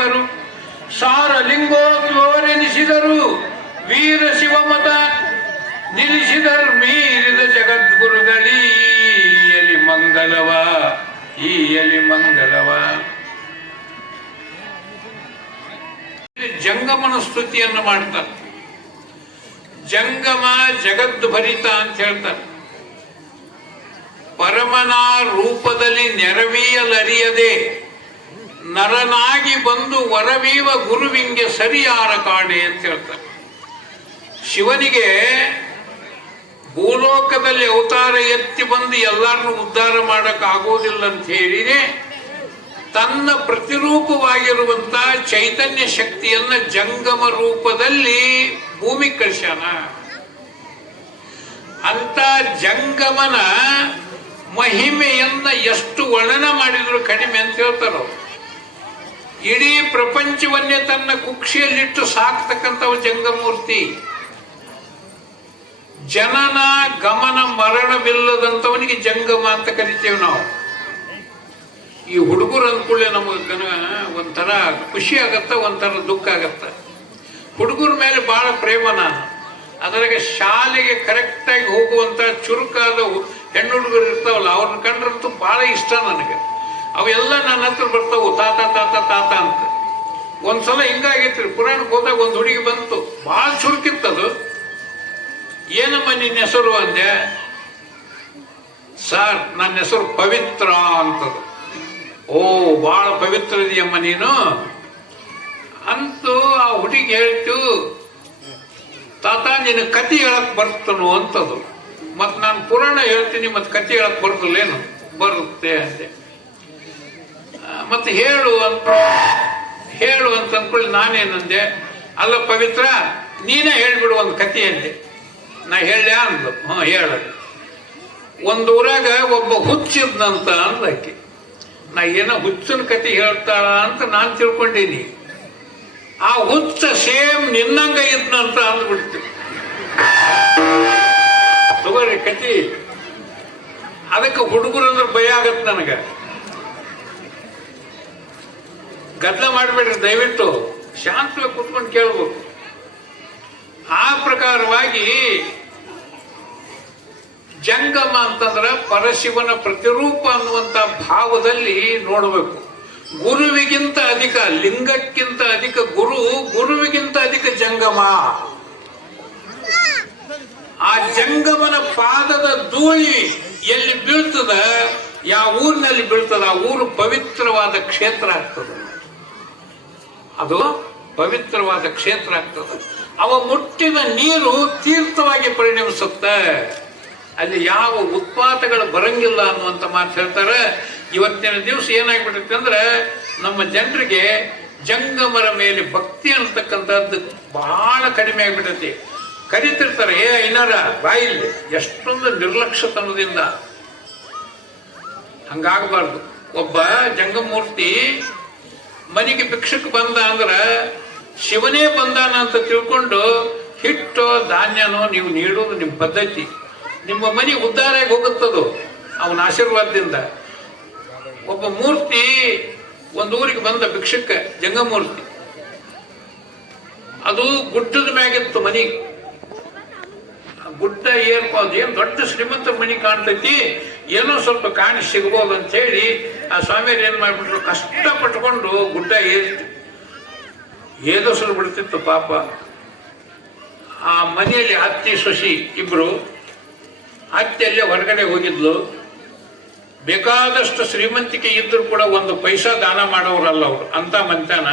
ಇವರು ಸಾರಲಿಂಗೋದ್ಭವರೆನಿಸಿದರು. ವೀರ ಶಿವಮತ ನಿಲ್ಲಿಸಿದರು ಮೀರಿದ ಜಗದ್ಗುರುಗಳೀಯಲಿ ಮಂಗಲವ, ಈಯಲಿ ಮಂಗಲವ. ಜಂಗಮನ ಸ್ತುತಿಯನ್ನು ಮಾಡ್ತಾರೆ. ಜಂಗಮ ಜಗದ್ದು ಭರಿತ ಅಂತ ಹೇಳ್ತಾರೆ. ಪರಮನ ರೂಪದಲ್ಲಿ ನೆರವೀಯಲರಿಯದೆ ನರನಾಗಿ ಬಂದು ವರವೀವ ಗುರುವಿಂಗೆ ಸರಿಯಾರ ಕಾಣೆ ಅಂತ ಹೇಳ್ತಾರೆ. ಶಿವನಿಗೆ ಭೂಲೋಕದಲ್ಲಿ ಅವತಾರ ಎತ್ತಿ ಬಂದು ಎಲ್ಲರನ್ನು ಉದ್ಧಾರ ಮಾಡಕ್ ಆಗೋದಿಲ್ಲ ಅಂತ ಹೇಳಿದೆ ತನ್ನ ಪ್ರತಿರೂಪವಾಗಿರುವಂತ ಚೈತನ್ಯ ಶಕ್ತಿಯನ್ನ ಜಂಗಮ ರೂಪದಲ್ಲಿ ಭೂಮಿ ಕಳಿಸ್ಯಾನ. ಅಂತ ಜಂಗಮನ ಮಹಿಮೆಯನ್ನ ಎಷ್ಟು ವರ್ಣನ ಮಾಡಿದ್ರು ಕಡಿಮೆ ಅಂತ ಹೇಳ್ತಾರ. ಇಡೀ ಪ್ರಪಂಚವನ್ನೇ ತನ್ನ ಕುಕ್ಷಿಯಲ್ಲಿಟ್ಟು ಸಾಕ್ತಕ್ಕಂಥವ ಜಂಗಮೂರ್ತಿ. ಜನನ ಗಮನ ಮರಣವಿಲ್ಲದಂಥವನಿಗೆ ಜಂಗಮ ಅಂತ ಕರಿತೇವೆ ನಾವು. ಈ ಹುಡುಗರು ಅಂದ್ಕೊಳ್ಳೆ ನಮಗೆ ಒಂಥರ ಖುಷಿ ಆಗತ್ತ, ಒಂಥರ ದುಃಖ ಆಗತ್ತ. ಹುಡುಗರ ಮೇಲೆ ಬಹಳ ಪ್ರೇಮ ನಾನು. ಅದ್ರಾಗ ಶಾಲೆಗೆ ಕರೆಕ್ಟಾಗಿ ಹೋಗುವಂತ ಚುರುಕಾದ ಹೆಣ್ಣು ಹುಡುಗರು ಇರ್ತಾವಲ್ಲ, ಅವ್ರನ್ನ ಕಂಡ್ರಂತೂ ಬಹಳ ಇಷ್ಟ ನನಗೆ. ಅವೆಲ್ಲ ನನ್ನ ಹತ್ರ ಬರ್ತಾವು, ತಾತ ತಾತ ತಾತ ಅಂತ. ಒಂದ್ಸಲ ಹಿಂಗಾಗಿತ್ತು, ಪುರಾಣಕ್ಕೆ ಹೋದಾಗ ಒಂದು ಹುಡುಗಿ ಬಂತು, ಬಹಳ ಚುರುಕಿತ್ತದು. ಏನಮ್ಮ ನಿನ್ನ ಹೆಸರು ಅಂದೆ. ಸರ್ ನನ್ನ ಹೆಸರು ಪವಿತ್ರ ಅಂತದು. ಓ ಬಹಳ ಪವಿತ್ರ ಇದೆಯಮ್ಮ ನೀನು ಅಂತೂ ಆ ಹುಡುಗಿ ಹೇಳ್ತು, ತಾತ ನಿನ್ನ ಕತೆ ಹೇಳಕ್ ಬರ್ತನು ಅಂತದು. ಮತ್ ನಾನು ಪುರಾಣ ಹೇಳ್ತೀನಿ, ಮತ್ತೆ ಕತೆ ಹೇಳಕ್ ಬರ್ತಲ್ಲೇನು? ಬರುತ್ತೆ ಅಂದೆ. ಮತ್ತೆ ಹೇಳು ಅಂತ ಅಂದ್ಕೊಳ್ಳಿ. ನಾನೇನಂದೆ, ಅಲ್ಲ ಪವಿತ್ರ ನೀನೇ ಹೇಳ್ಬಿಡು ಒಂದು ಕತೆ ಅಂದೆ. ನಾ ಹೇಳ್ಯ ಅಂದ್ಲು. ಹೇಳ. ಒಂದು ಊರಾಗ ಒಬ್ಬ ಹುಚ್ಚಿದ್ನಂತ ಅಂದ್ಲಕ್ಕೆ. ನಾ ಏನೋ ಹುಚ್ಚನ ಕತೆ ಹೇಳ್ತಾಳ ಅಂತ ನಾನು ತಿಳ್ಕೊಂಡೀನಿ. ಆ ಹುಚ್ಚ ಸೇಮ್ ನಿನ್ನಂಗ ಇದ್ನಂತ ಅಂದ್ಬಿಡ್ತೀವಿ. ತಗೋರಿ ಕತಿ. ಅದಕ್ಕೆ ಹುಡುಗರು ಅಂದ್ರೆ ಭಯ ಆಗತ್ತೆ ನನಗೆ. ಗದ್ದಲ ಮಾಡಬೇಡ್ರಿ ದಯವಿಟ್ಟು, ಶಾಂತವಾಗಿ ಕೂತ್ಕೊಂಡು ಕೇಳ್ಬೇಕು. ಆ ಪ್ರಕಾರವಾಗಿ ಜಂಗಮ ಅಂತಂದ್ರ ಪರಶಿವನ ಪ್ರತಿರೂಪ ಅನ್ನುವಂತ ಭಾವದಲ್ಲಿ ನೋಡಬೇಕು. ಗುರುವಿಗಿಂತ ಅಧಿಕ, ಲಿಂಗಕ್ಕಿಂತ ಅಧಿಕ ಗುರು, ಗುರುವಿಗಿಂತ ಅಧಿಕ ಜಂಗಮ. ಆ ಜಂಗಮನ ಪಾದದ ಧೂಳಿ ಎಲ್ಲಿ ಬೀಳ್ತದ, ಯಾವ ಊರಿನಲ್ಲಿ ಬೀಳ್ತದ, ಆ ಊರು ಪವಿತ್ರವಾದ ಕ್ಷೇತ್ರ ಆಗ್ತದೆ. ಅದು ಪವಿತ್ರವಾದ ಕ್ಷೇತ್ರ ಆಗ್ತದೆ. ಅವ ಮುಟ್ಟಿದ ನೀರು ತೀರ್ಥವಾಗಿ ಪರಿಣಮಿಸುತ್ತೆ. ಅಲ್ಲಿ ಯಾವ ಉತ್ಪಾತಗಳು ಬರಂಗಿಲ್ಲ ಅನ್ನುವಂತ ಮಾತು ಹೇಳ್ತಾರೆ. ಇವತ್ತಿನ ದಿವಸ ಏನಾಗ್ಬಿಡುತ್ತೆ ಅಂದ್ರೆ, ನಮ್ಮ ಜನರಿಗೆ ಜಂಗಮರ ಮೇಲೆ ಭಕ್ತಿ ಅನ್ನತಕ್ಕಂಥದ್ದು ಬಹಳ ಕಡಿಮೆ ಆಗ್ಬಿಟ್ಟೈತಿ. ಕರಿತಿರ್ತಾರೆ, ಏ ಐನಾರ ಬಾಯಿಲ್ಲಿ, ಎಷ್ಟೊಂದು ನಿರ್ಲಕ್ಷ್ಯತನದಿಂದ. ಹಂಗಾಗಬಾರ್ದು. ಒಬ್ಬ ಜಂಗಮೂರ್ತಿ ಮನೆಗೆ ಭಿಕ್ಷಕ್ಕೆ ಬಂದ ಅಂದ್ರ ಶಿವನೇ ಬಂದಾನ ಅಂತ ತಿಳ್ಕೊಂಡು ಹಿಟ್ಟೋ ಧಾನ್ಯನೋ ನೀವು ನೀಡೋದು ನಿಮ್ಮ ಪದ್ಧತಿ. ನಿಮ್ಮ ಮನೆ ಉದ್ಧಾರ ಆಗಿ ಹೋಗುತ್ತದು ಅವನ ಆಶೀರ್ವಾದದಿಂದ. ಒಬ್ಬ ಮೂರ್ತಿ ಒಂದು ಊರಿಗೆ ಬಂದ ಭಿಕ್ಷಕ್ಕೆ, ಜಂಗಮೂರ್ತಿ. ಅದು ಗುಡ್ಡದ ಮ್ಯಾಗಿತ್ತು ಮನಿ. ಗುಡ್ಡ ಏರ್ಬೋದು, ಏನ್ ದೊಡ್ಡ ಶ್ರೀಮಂತರ ಮನಿ ಕಾಣ್ತೈತಿ, ಏನೋ ಸ್ವಲ್ಪ ಕಾಣಿ ಸಿಗ್ಬೋದು ಅಂತ ಹೇಳಿ ಆ ಸ್ವಾಮಿಯರು ಏನ್ ಮಾಡ್ಬಿಟ್ರು, ಕಷ್ಟಪಟ್ಕೊಂಡು ಗುಡ್ಡ ಏದೋಸರು ಬಿಡ್ತಿತ್ತು ಪಾಪ. ಆ ಮನೆಯಲ್ಲಿ ಅತ್ತಿ ಸೊಸಿ ಇಬ್ರು. ಅತ್ತೆಯಲ್ಲೇ ಹೊರಗಡೆ ಹೋಗಿದ್ಲು. ಬೇಕಾದಷ್ಟು ಶ್ರೀಮಂತಿಕೆ ಇದ್ರು ಕೂಡ ಒಂದು ಪೈಸಾ ದಾನ ಮಾಡೋರಲ್ಲ ಅವರು, ಅಂತ ಮಂತಾನ.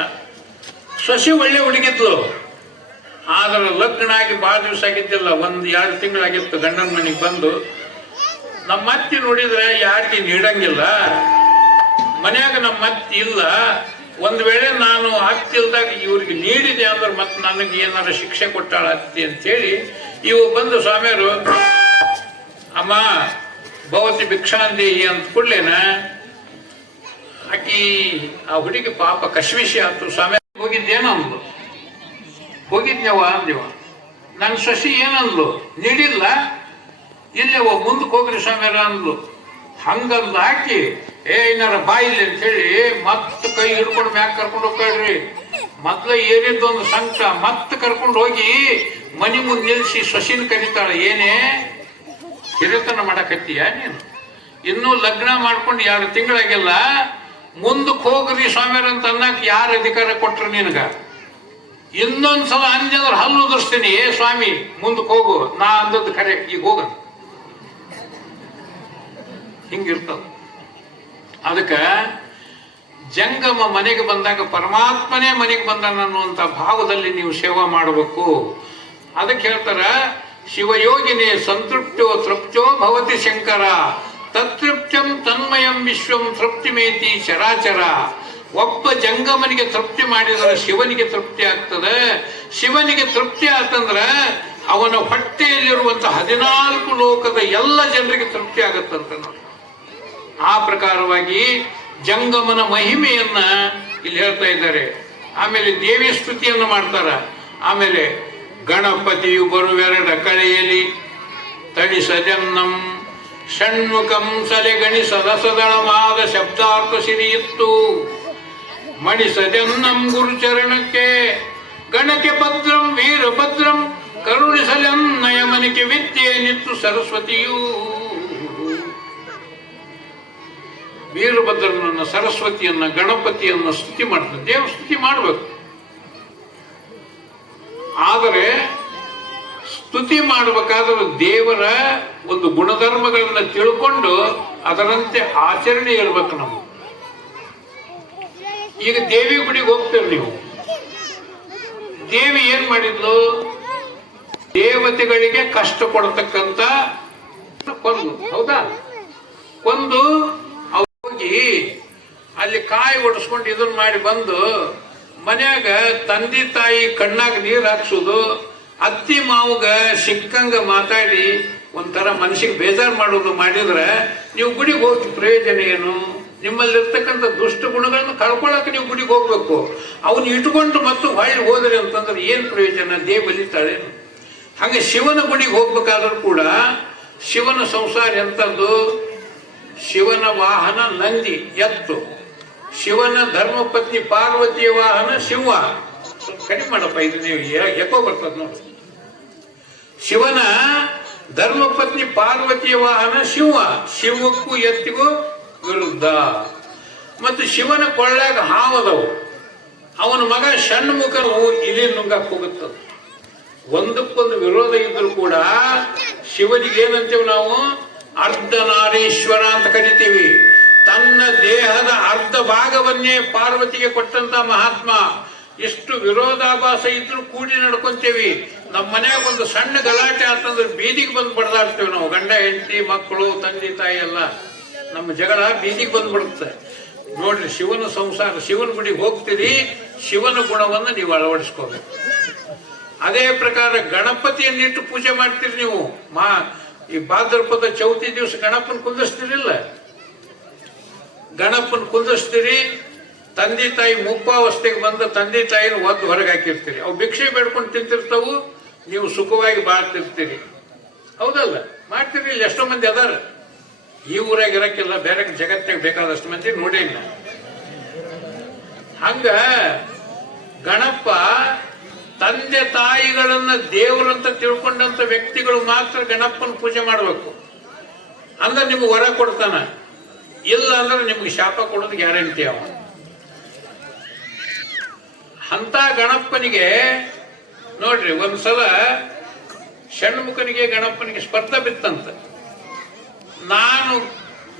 ಸೊಸಿ ಒಳ್ಳೆ ಹುಡುಗಿದ್ಲು, ಆದ್ರೆ ಲಗ್ನ ಆಗಿ ಭಾಳ ದಿವಸ ಆಗಿದ್ದಿಲ್ಲ, 1-2 ತಿಂಗಳಾಗಿತ್ತು ಗಂಡನ ಮನೆಗೆ ಬಂದು. ನಮ್ಮ ಅತ್ತಿ ನೋಡಿದ್ರೆ ಯಾರಿಗೆ ನೀಡಂಗಿಲ್ಲ, ಮನ್ಯಾಗ ನಮ್ಮ ಅತ್ತಿ ಇಲ್ಲ. ಒಂದ್ ವೇಳೆ ನಾನು ಅತ್ತಿಲ್ದಾಗ ಇವ್ರಿಗೆ ನೀಡಿದೆ ಅಂದ್ರೆ ಮತ್ತೆ ನನಗೆ ಏನಾರ ಶಿಕ್ಷೆ ಕೊಟ್ಟಾಳ ಅತ್ತಿ ಅಂತೇಳಿ ಇವು ಬಂದು ಸ್ವಾಮಿಯರು, ಅಮ್ಮ ಭವತಿ ಭಿಕ್ಷಾಂದೇಹಿ ಅಂತ ಕೊಡ್ಲೇನ. ಆಕಿ ಆ ಹುಡುಗಿ ಪಾಪ ಕಶ್ವಿಷಿ ಆಯ್ತು. ಸ್ವಾಮಿ ಹೋಗಿದ್ದೇನೋ ಅಂದ್ಲು. ಹೋಗಿದ್ನವ ಅಂದೇವ. ನನ್ನ ಸೊಸಿ ಏನಂದ್ಲು, ನೀಡಿಲ್ಲ, ಇಲ್ಲೇ ಮುಂದಕ್ಕೆ ಹೋಗ್ರಿ ಸ್ವಾಮ್ಯಾರ ಅಂದ್ಲು. ಹಂಗಲ್ಲ ಹಾಕಿ ಏನಾರ ಬಾಯಿಲಿ ಅಂತ ಹೇಳಿ ಮತ್ತೆ ಕೈ ಹಿಡ್ಕೊಂಡು ಮ್ಯಾಕ್ ಕರ್ಕೊಂಡು ಹೋಗ್ಬೇಡ್ರಿ. ಮೊದ್ಲ ಏನಿದ್ದೊಂದು ಸಂಕಟ ಮತ್ತೆ ಕರ್ಕೊಂಡು ಹೋಗಿ ಮನಿ ಮುಂದೆ ನಿಲ್ಸಿ ಸೊಸಿನ ಕರೀತಾಳ, ಏನೇ ಹಿರಿತನ ಮಾಡಕತ್ತೀಯ ನೀನು? ಇನ್ನೂ ಲಗ್ನ ಮಾಡ್ಕೊಂಡು 2 ತಿಂಗಳಾಗಿಲ್ಲ, ಮುಂದಕ್ಕೆ ಹೋಗ್ರಿ ಸ್ವಾಮಿಯರ್ ಅಂತ ಅನ್ನಕ್ ಯಾರ ಅಧಿಕಾರ ಕೊಟ್ರು ನಿನಗ? ಇನ್ನೊಂದ್ಸಲ ಅಂಜಂದ್ರೆ ಹಲ್ಲು ಉದುರಿಸ್ತೀನಿ, ಏ ಸ್ವಾಮಿ ಮುಂದಕ್ಕೆ ಹೋಗು, ನಾ ಅಂದದ್ದು ಖರೆ, ಈಗ ಹೋಗ. ಹಿಂಗಿರ್ತದ. ಅದಕ್ಕೆ ಜಂಗಮ ಮನೆಗೆ ಬಂದಾಗ ಪರಮಾತ್ಮನೇ ಮನೆಗೆ ಬಂದಾನ ಅನ್ನುವಂಥ ಭಾವದಲ್ಲಿ ನೀವು ಸೇವಾ ಮಾಡಬೇಕು. ಅದಕ್ಕೆ ಹೇಳ್ತಾರ, ಶಿವಯೋಗಿನೇ ಸಂತೃಪ್ತೋ ತೃಪ್ತೋ ಭವತಿ ಶಂಕರ, ತೃಪ್ತ್ಯಂ ತನ್ಮಯಂ ವಿಶ್ವಂ ತೃಪ್ತಿಮೇತಿ ಚರಾಚರ. ಒಬ್ಬ ಜಂಗಮನಿಗೆ ತೃಪ್ತಿ ಮಾಡಿದರೆ ಶಿವನಿಗೆ ತೃಪ್ತಿ ಆಗ್ತದೆ. ಶಿವನಿಗೆ ತೃಪ್ತಿ ಆತಂದ್ರೆ ಅವನ ಹೊಟ್ಟೆಯಲ್ಲಿರುವಂತ 14 ಲೋಕದ ಎಲ್ಲ ಜನರಿಗೆ ತೃಪ್ತಿ ಆಗತ್ತಂತ ನೋಡಿ. ಆ ಪ್ರಕಾರವಾಗಿ ಜಂಗಮನ ಮಹಿಮೆಯನ್ನ ಇಲ್ಲಿ ಹೇಳ್ತಾ ಇದ್ದಾರೆ. ಆಮೇಲೆ ದೇವಿ ಸ್ತುತಿಯನ್ನು ಮಾಡ್ತಾರ. ಆಮೇಲೆ ಗಣಪತಿಯು ಬರುವೆರಡ ಕಳೆಯಲಿ ತಣಿಸಜನ್ನಂ ಷಣ್ಮುಖಂ ಸಲೆ ಗಣಿಸದಸದಳಮಾದ ಶಬ್ದಾರ್ಥ ಸಿರಿಯಿತ್ತು. ಮಣಿಸಜನ್ನಂ ಗುರುಚರಣಕ್ಕೆ ಗಣಕ್ಕೆ ಭದ್ರಂ ವೀರಭದ್ರಂ ಕರುಣಿಸಲನ್ನಯ ಮನಿಕೆ ವಿದ್ಯೆ ನಿತ್ತು ಸರಸ್ವತಿಯೂ. ವೀರಭದ್ರನನ್ನ, ಸರಸ್ವತಿಯನ್ನ, ಗಣಪತಿಯನ್ನ ಸ್ತುತಿ ಮಾಡ್ತಾರೆ. ದೇವ ಸ್ತುತಿ ಮಾಡಬೇಕು. ಆದರೆ ಸ್ತುತಿ ಮಾಡಬೇಕಾದ್ರೆ ದೇವರ ಒಂದು ಗುಣಧರ್ಮಗಳನ್ನ ತಿಳ್ಕೊಂಡು ಅದರಂತೆ ಆಚರಣೆ ಇರ್ಬೇಕು ನಾವು. ಈಗ ದೇವಿ ಗುಡಿಗೆ ಹೋಗ್ತೇವೆ ನೀವು, ದೇವಿ ಏನ್ ಮಾಡಿದ್ಲು? ದೇವತೆಗಳಿಗೆ ಕಷ್ಟ ಕೊಡತಕ್ಕಂತ ಕೊಂದು, ಹೌದಾ? ಕೊಂದು ಹೋಗಿ ಅಲ್ಲಿ ಕಾಯಿ ಒಡಿಸ್ಕೊಂಡು ಇದನ್ನ ಮಾಡಿ ಬಂದು ಮನ್ಯಾಗ ತಂದೆ ತಾಯಿ ಕಣ್ಣಾಗ ನೀರು ಹಾಕ್ಸೋದು, ಅತ್ತಿ ಮಾವುಗ ಸಿಕ್ಕಂಗ ಮಾತಾಡಿ ಒಂಥರ ಮನಸ್ಸಿಗೆ ಬೇಜಾರು ಮಾಡೋದು ಮಾಡಿದ್ರೆ ನೀವು ಗುಡಿಗೆ ಹೋಗಿ ಪ್ರಯೋಜನ ಏನು? ನಿಮ್ಮಲ್ಲಿರ್ತಕ್ಕಂಥ ದುಷ್ಟ ಗುಣಗಳನ್ನು ಕಳ್ಕೊಳ್ಳೋಕೆ ನೀವು ಗುಡಿಗೆ ಹೋಗ್ಬೇಕು. ಅವನು ಇಟ್ಕೊಂಡು ಮತ್ತು ಹೊಳ್ಳಿ ಹೋದ್ರಿ ಅಂತಂದ್ರೆ ಏನ್ ಪ್ರಯೋಜನ? ದೇವ ಬಲಿತಾಳೆ. ಹಾಗೆ ಶಿವನ ಗುಡಿಗೆ ಹೋಗ್ಬೇಕಾದ್ರೂ ಕೂಡ ಶಿವನ ಸಂಸಾರ ಎಂಥದ್ದು? ಶಿವನ ವಾಹನ ನಂದಿ ಎತ್ತು, ಶಿವನ ಧರ್ಮಪತ್ನಿ ಪಾರ್ವತಿಯ ವಾಹನ ಶಿವ. ಕಡಿಮೆ ಮಾಡಪ್ಪ, ಇದು ನೀವು ಯಾಕೋ ಬರ್ತದ ನೋಡಿ. ಶಿವನ ಧರ್ಮಪತ್ನಿ ಪಾರ್ವತಿಯ ವಾಹನ ಶಿವ, ಶಿವಕ್ಕೂ ಎತ್ತಿಗೂ ವಿರುದ್ಧ. ಮತ್ತು ಶಿವನ ಕೊಳ್ಳಾಗ ಹಾವದವು, ಅವನ ಮಗ ಷಣ್ಮುಖನು ಇಲ್ಲಿ ನುಂಗಕ್ಕೆ ಹೋಗುತ್ತದೆ. ಒಂದಕ್ಕೊಂದು ವಿರೋಧ ಇದ್ರೂ ಕೂಡ ಶಿವನಿಗೆ ಏನಂತೀವಿ ನಾವು? ಅರ್ಧನಾರೀಶ್ವರ ಅಂತ ಕರಿತೀವಿ. ತನ್ನ ದೇಹದ ಅರ್ಧ ಭಾಗವನ್ನೇ ಪಾರ್ವತಿಗೆ ಕೊಟ್ಟಂತ ಮಹಾತ್ಮ. ಎಷ್ಟು ವಿರೋಧಾಭಾಸ ಇದ್ರೂ ಕೂಡಿ ನಡ್ಕೊಂತೀವಿ. ನಮ್ಮ ಮನ್ಯಾಗ ಒಂದು ಸಣ್ಣ ಗಲಾಟೆ ಆತಂದ್ರೆ ಬೀದಿಗೆ ಬಂದು ಬಡ್ದಾಡ್ತೇವೆ ನಾವು, ಗಂಡ ಹೆಂಡತಿ ಮಕ್ಕಳು ತಂದೆ ತಾಯಿ ಎಲ್ಲ. ನಮ್ಮ ಜಗಳ ಬೀದಿಗೆ ಬಂದ್ಬಿಡುತ್ತೆ ನೋಡ್ರಿ. ಶಿವನ ಸಂಸಾರ, ಶಿವನ ಗುಡಿಗೆ ಹೋಗ್ತೀರಿ, ಶಿವನ ಗುಣವನ್ನು ನೀವು ಅಳವಡಿಸ್ಕೋಬೇಕು. ಅದೇ ಪ್ರಕಾರ ಗಣಪತಿಯನ್ನಿಟ್ಟು ಪೂಜೆ ಮಾಡ್ತೀರಿ ನೀವು. ಈ ಭಾದ್ರಪದ ಚೌತಿ ದಿವಸ ಗಣಪನ ಕುಂದಿಸ್ತೀರಿಲ್ಲ, ಗಣಪನ ಕುಂದಿಸ್ತೀರಿ. ತಂದೆ ತಾಯಿ ಮುಪ್ಪಾವಸ್ಥೆಗೆ ಬಂದ ತಂದೆ ತಾಯಿನ ಒದ್ದು ಹೊರಗೆ ಹಾಕಿರ್ತೀರಿ. ಅವು ಭಿಕ್ಷೆ ಬೇಡ್ಕೊಂಡು ತಿಂತಿರ್ತಾವು, ನೀವು ಸುಖವಾಗಿ ಬಾಳ್ತಿರ್ತೀರಿ. ಹೌದಲ್ಲ? ಮಾಡ್ತೀರಿ. ಇಲ್ಲಿ ಎಷ್ಟೋ ಮಂದಿ ಅದಾರ, ಈ ಊರಾಗ ಇರಕ್ಕಿಲ್ಲ, ಬೇರೆ ಜಗತ್ತಿಗೆ ಬೇಕಾದಷ್ಟು ಮಂದಿ ನೋಡೇ ಇಲ್ಲ. ಹಂಗ ಗಣಪ ತಂದೆ ತಾಯಿಗಳನ್ನ ದೇವರಂತ ತಿಳ್ಕೊಂಡಂತ ವ್ಯಕ್ತಿಗಳು ಮಾತ್ರ ಗಣಪನ ಪೂಜೆ ಮಾಡಬೇಕು. ಅಂದ್ರೆ ನಿಮ್ಗೆ ವರ ಕೊಡ್ತಾನ, ಇಲ್ಲ ಅಂದ್ರೆ ನಿಮ್ಗೆ ಶಾಪ ಕೊಡೋದು ಗ್ಯಾರಂಟಿ. ಅವ ಅಂತ ಗಣಪನಿಗೆ ನೋಡ್ರಿ, ಒಂದ್ಸಲ ಷಣ್ಮುಖನಿಗೆ ಗಣಪನಿಗೆ ಸ್ಪರ್ಧೆ ಬಿತ್ತಂತ. ನಾನು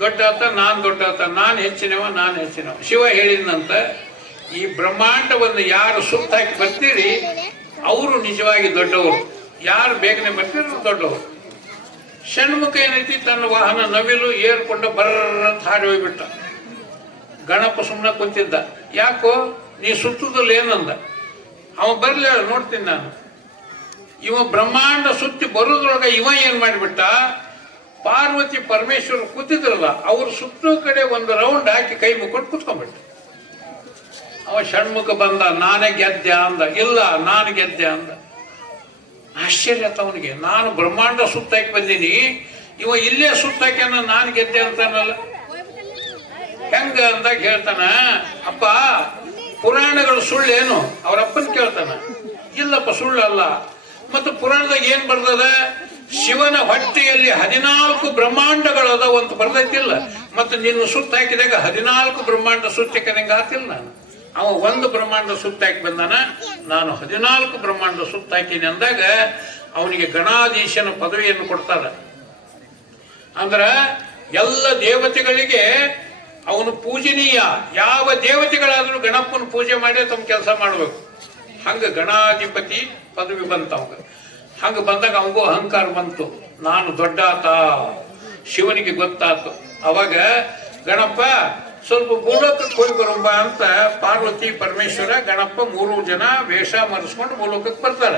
ದೊಡ್ಡಾತ, ನಾನ್ ದೊಡ್ಡಾತ, ನಾನು ಹೆಚ್ಚಿನವ, ನಾನು ಹೆಚ್ಚಿನವ. ಶಿವ ಹೇಳಿದಂತ, ಈ ಬ್ರಹ್ಮಾಂಡವನ್ನು ಯಾರು ಸುತ್ತ ಹಾಕಿ ಬರ್ತೀರಿ ಅವರು ನಿಜವಾಗಿ ದೊಡ್ಡವರು, ಯಾರು ಬೇಗನೆ ಬರ್ತೀರಿ ದೊಡ್ಡವರು. ಷಣ್ಮುಖ ಏನೈತಿ, ತನ್ನ ವಾಹನ ನವಿಲು ಏರ್ಕೊಂಡ ಬರ್ರಂತ ಹಾಡಿ ಹೋಗ್ಬಿಟ್ಟ. ಗಣಪ ಸುಮ್ಮನೆ ಕುಂತಿದ್ದ. ಯಾಕೋ ನೀ ಸುತ್ತುದಲ್ಲಿ ಏನಂದ? ಅವ ಬರ್ಲಿ, ನೋಡ್ತೀನಿ ನಾನು. ಇವ ಬ್ರಹ್ಮಾಂಡ ಸುತ್ತಿ ಬರೋದ್ರೊಳಗ ಇವ ಏನ್ ಮಾಡಿಬಿಟ್ಟ, ಪಾರ್ವತಿ ಪರಮೇಶ್ವರ ಕೂತಿದ್ರಲ್ಲ ಅವ್ರ ಸುತ್ತೂ ಕಡೆ ಒಂದು ರೌಂಡ್ ಹಾಕಿ ಕೈ ಮುಕ್ಕೊಂಡು ಕೂತ್ಕೊಂಡ್ಬಿಟ್ಟ. ಅವ ಷಣ್ಮುಖ ಬಂದ, ನಾನೇ ಗೆದ್ದೆ ಅಂದ. ಇಲ್ಲ, ನಾನು ಗೆದ್ದೆ ಅಂದ. ಆಶ್ಚರ್ಯ ಆತ ಅವನಿಗೆ. ನಾನು ಬ್ರಹ್ಮಾಂಡ ಸುತ್ತಾಕಿ ಬಂದೀನಿ, ಇವ ಇಲ್ಲೇ ಸುತ್ತಾಕ್ಯಾನ ನಾನು ಗೆದ್ದೆ ಅಂತಾನಲ್ಲ. ಹೆಂಗ ಅಂದಾಗ ಹೇಳ್ತಾನ, ಅಪ್ಪ ಪುರಾಣಗಳು ಸುಳ್ಳೇನು? ಅವ್ರಪ್ಪನ ಕೇಳ್ತಾನ. ಇಲ್ಲಪ್ಪ ಸುಳ್ಳಲ್ಲ. ಮತ್ತು ಪುರಾಣದಾಗ ಏನ್ ಬರ್ತದ? ಶಿವನ ಹೊಟ್ಟೆಯಲ್ಲಿ 14 ಬ್ರಹ್ಮಾಂಡಗಳು ಅದಾವ ಅಂತ ಬರ್ದೈತಿಲ್ಲ. ಮತ್ತು ನಿನ್ನ ಸುತ್ತ ಹಾಕಿದಾಗ 14 ಬ್ರಹ್ಮಾಂಡ ಸುತ್ತಾಕಿದಂಗ ಆತಿಲ್ಲ. ನಾನು ಅವ 1 ಬ್ರಹ್ಮಾಂಡ ಸುತ್ತಾಕಿ ಬಂದಾನ, ನಾನು 14 ಬ್ರಹ್ಮಾಂಡ ಸುತ್ತಾಕಿನಿ ಅಂದಾಗ ಅವನಿಗೆ ಗಣಾಧೀಶನ ಪದವಿಯನ್ನು ಕೊಡ್ತಾರ. ಅಂದ್ರ ಎಲ್ಲ ದೇವತೆಗಳಿಗೆ ಅವನು ಪೂಜನೀಯ. ಯಾವ ದೇವತೆಗಳಾದ್ರೂ ಗಣಪನ ಪೂಜೆ ಮಾಡಿ ತಮ್ಮ ಕೆಲಸ ಮಾಡ್ಬೇಕು. ಹಂಗ ಗಣಾಧಿಪತಿ ಪದವಿ ಬಂತ ಅವಾಗ. ಹಂಗ ಬಂದಾಗ ಅವಂಗೂ ಅಹಂಕಾರ ಬಂತು, ನಾನು ದೊಡ್ಡಾತ, ಶಿವನಿಗೆ ಗೊತ್ತಾತು. ಅವಾಗ ಗಣಪ ಸ್ವಲ್ಪ ಭೂಲೋಕಕ್ಕೆ ಹೋಗಿ ಬರಂಬ ಅಂತ ಪಾರ್ವತಿ ಪರಮೇಶ್ವರ ಗಣಪ 3 ಜನ ವೇಷ ಮರೆಸ್ಕೊಂಡು ಭೂಲೋಕಕ್ಕೆ ಬರ್ತಾರ.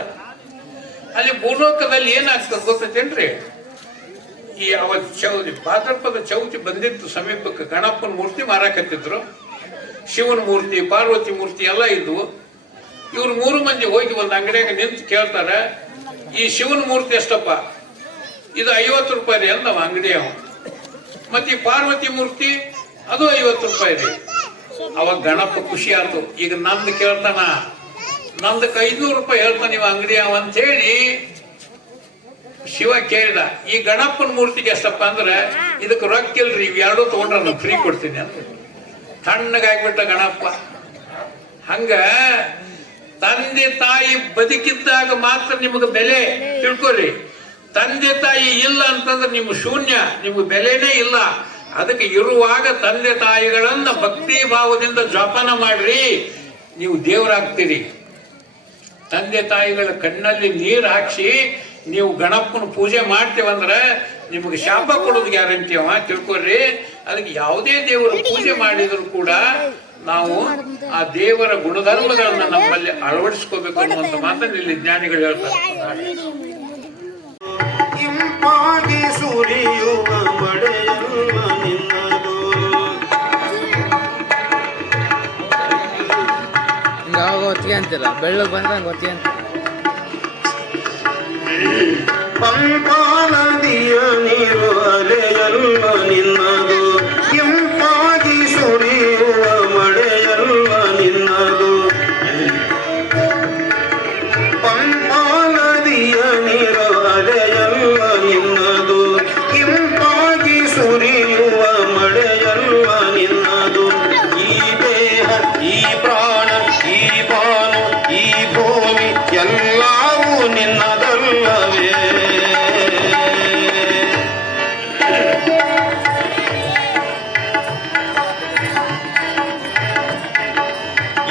ಅಲ್ಲಿ ಭೂಲೋಕದಲ್ಲಿ ಏನಾಗ್ತದೆ ಗೊತ್ತೇನ್ರಿ? ಈ ಅವತ್ತು ಚೌತಿ ಭಾದ್ರಪದ ಚೌತಿ ಬಂದಿತ್ತು ಸಮೀಪಕ್ಕೆ. ಗಣಪನ ಮೂರ್ತಿ ಮಾರಾಕತ್ತಿದ್ರು, ಶಿವನ ಮೂರ್ತಿ, ಪಾರ್ವತಿ ಮೂರ್ತಿ ಎಲ್ಲ ಇದ್ವು. ಇವ್ರು 3 ಮಂದಿ ಹೋಗಿ ಒಂದು ಅಂಗಡಿಯಾಗ ನಿಂತು ಕೇಳ್ತಾರ, ಈ ಶಿವನ ಮೂರ್ತಿ ಎಷ್ಟಪ್ಪ? ಇದು 50 ರೂಪಾಯಿ ರೀ ಅಂದ ಅಂಗಡಿ ಅವ. ಮತ್ತೆ ಈ ಪಾರ್ವತಿ ಮೂರ್ತಿ ಅದು 50 ರೂಪಾಯಿ ರೀ. ಅವಾಗ ಗಣಪ ಖುಷಿ ಆಯ್ತು. ಈಗ ನಂದು ಕೇಳ್ತಾನ, ನಂದಕ್ಕೆ 500 ರೂಪಾಯಿ ಹೇಳ್ತಾನ ನೀವು ಅಂಗಡಿ ಅವ ಅಂತ ಹೇಳಿ ಶಿವ ಕೇಳಿದ. ಈ ಗಣಪನ ಮೂರ್ತಿಗೆ ಎಷ್ಟಪ್ಪ ಅಂದ್ರೆ, ಇದಕ್ಕೆ ರೊಕ್ಕ ಇಲ್ರಿ, ಇವೆರಡೂ ತಗೊಂಡ್ರೆ ನಾನು ಫ್ರೀ ಕೊಡ್ತೀನಿ ಅಂತ ತಣ್ಣಗಾಗ್ಬಿಟ್ಟ ಗಣಪ. ಹಂಗ ತಂದೆ ತಾಯಿ ಬದುಕಿದ್ದಾಗ ಮಾತ್ರ ನಿಮಗೆ ಬೆಲೆ ತಿಳ್ಕೊರಿ. ತಂದೆ ತಾಯಿ ಇಲ್ಲ ಅಂತಂದ್ರೆ ನಿಮ್ಗೆ ಶೂನ್ಯ, ನಿಮ್ಗೆ ಬೆಲೆನೇ ಇಲ್ಲ. ಅದಕ್ಕೆ ಇರುವಾಗ ತಂದೆ ತಾಯಿಗಳನ್ನ ಭಕ್ತಿ ಭಾವದಿಂದ ಜೋಪಾನ ಮಾಡ್ರಿ, ನೀವು ದೇವರಾಗ್ತೀರಿ. ತಂದೆ ತಾಯಿಗಳ ಕಣ್ಣಲ್ಲಿ ನೀರು ಹಾಕ್ಸಿ ನೀವು ಗಣಪನ ಪೂಜೆ ಮಾಡ್ತೇವಂದ್ರೆ ನಿಮಗೆ ಶಾಪ ಕೊಡೋದು ಗ್ಯಾರಂಟಿ ಅವ, ತಿಳ್ಕೊಡ್ರಿ. ಅದಕ್ಕೆ ಯಾವುದೇ ದೇವರ ಪೂಜೆ ಮಾಡಿದ್ರು ಕೂಡ ನಾವು ಆ ದೇವರ ಗುಣಧರ್ಮಗಳನ್ನ ನಮ್ಮಲ್ಲಿ ಅಳವಡಿಸ್ಕೋಬೇಕು ಅನ್ನುವಂಥ ಮಾತನ್ನು ಇಲ್ಲಿ ಜ್ಞಾನಿಗಳು ಹೇಳ್ತಾರೆ. ಇಂಪಾಗಿ ಸುರಿಯುವ ಮಳೆಯಲ್ಲ ನಿನ್ನದು, ಹಿಂಗ ಗೊತ್ತಿಗೆ ಅಂತಿಲ್ಲ, ಬೆಳ್ಳಗ್ ಬಂದ್ರೆ ಗೊತ್ತಿಗೆ ಅಂತ. ಪಂಪಾ ನದಿಯ ನೀರು ಅಲೆಯಲ್ಲ ನಿನ್ನದು, ಇಂಪಾಗಿ ಸುರಿಯುವ ಮಳೆಯಲ್ಲ ನಿನ್ನದು. ಪಂಪಾ ನದಿಯ ನೀರು ಅಲೆಯಲ್ಲ ನಿನ್ನದು, ಇಂಪಾಗಿ ಸುರಿಯುವ ಮಳೆಯಲ್ಲ ನಿನ್ನದು. ಈ ದೇಹ, ಈ ಪ್ರಾಣ, ಈ ಬಾನು, ಈ ಭೂಮಿ ಎಲ್ಲವೂ ನಿನ್ನದಲ್ಲವೇ?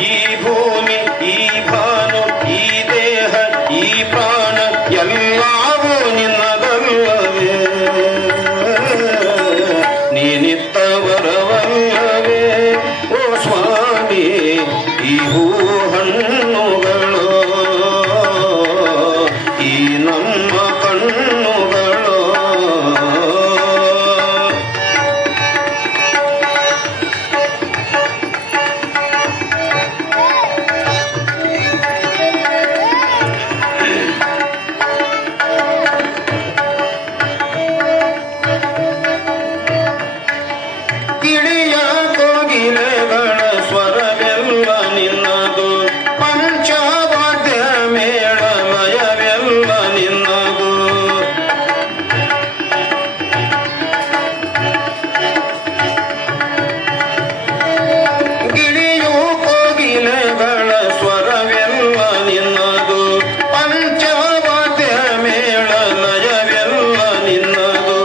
ಈ ಭೂಮಿ, ಈ ಭಾನು, ಈ ದೇಹ, ಈ ಪ್ರಾಣ ಎಲ್ಲವೂ ನಿನ್ನದಲ್ಲವೇ? ನೀನಿತ್ತವರವಲ್ಲವೇ ಓ ಸ್ವಾಮಿ ಈ ಹೂ ಹಣ್ಣುಗಳು, ಈ ನಮ್ಮ ಕಣ್ಣುಗಳು. ಗಿಳಿಯ ಕೋಗಿಲೆಗಳ ಸ್ವರವೆಲ್ಲ ನಿನ್ನದು, ಪಂಚವಾದ್ಯ ಮೇಳ ಮಯವೆಲ್ಲ ನಿನ್ನದು. ಗಿಳಿಯು ಕೋಗಿಲೆಗಳ ಸ್ವರವೆಲ್ಲ ನಿನ್ನದು, ಪಂಚವಾದ್ಯ ಮೇಳ ಲಯವೆಲ್ಲ ನಿನ್ನದು.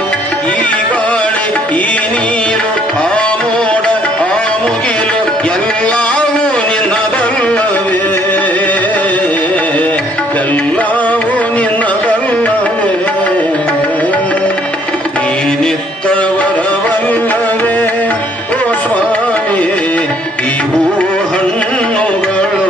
ಈ ಗಾಳಿ, ಈ ನೀರು, ಆ ಮೋಡ, ಆ ಮುಗಿಲು ಎಲ್ಲವೂ ನಿನ್ನದಲ್ಲವೇ? ಎಲ್ಲವೂ ನಿನ್ನದಲ್ಲವೇ? ನೀನಿತ್ತವರವಲ್ಲವೇ ಓ ಸ್ವಾಮಿ ಈ ಹೂ ಹಣ್ಣುಗಳು?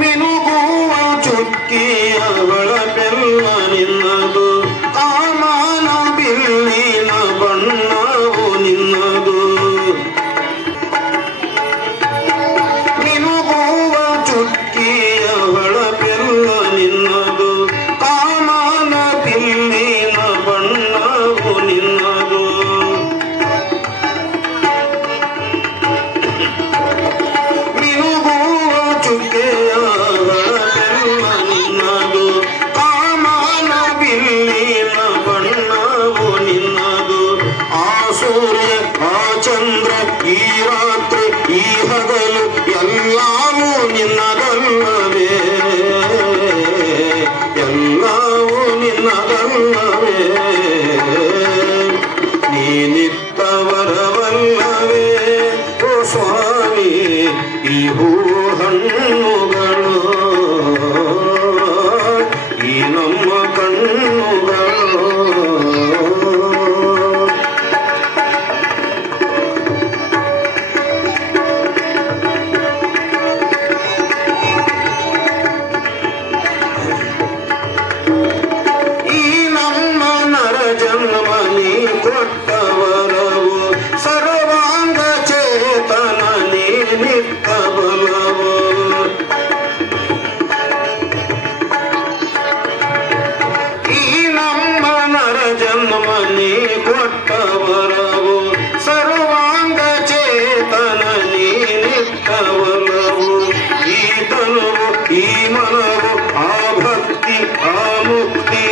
ಮಿನುಗುವ ಚುಕ್ಕಿಯವಳ ಬೆಲ್ಲ ನಿನ್ನದು, ಕಾಮನ ಬಿಲ್ಲಿನ ಬಣ್ಣ ಮನವು ಆ ಭಕ್ತಿ ಆ ಮುಕ್ತಿ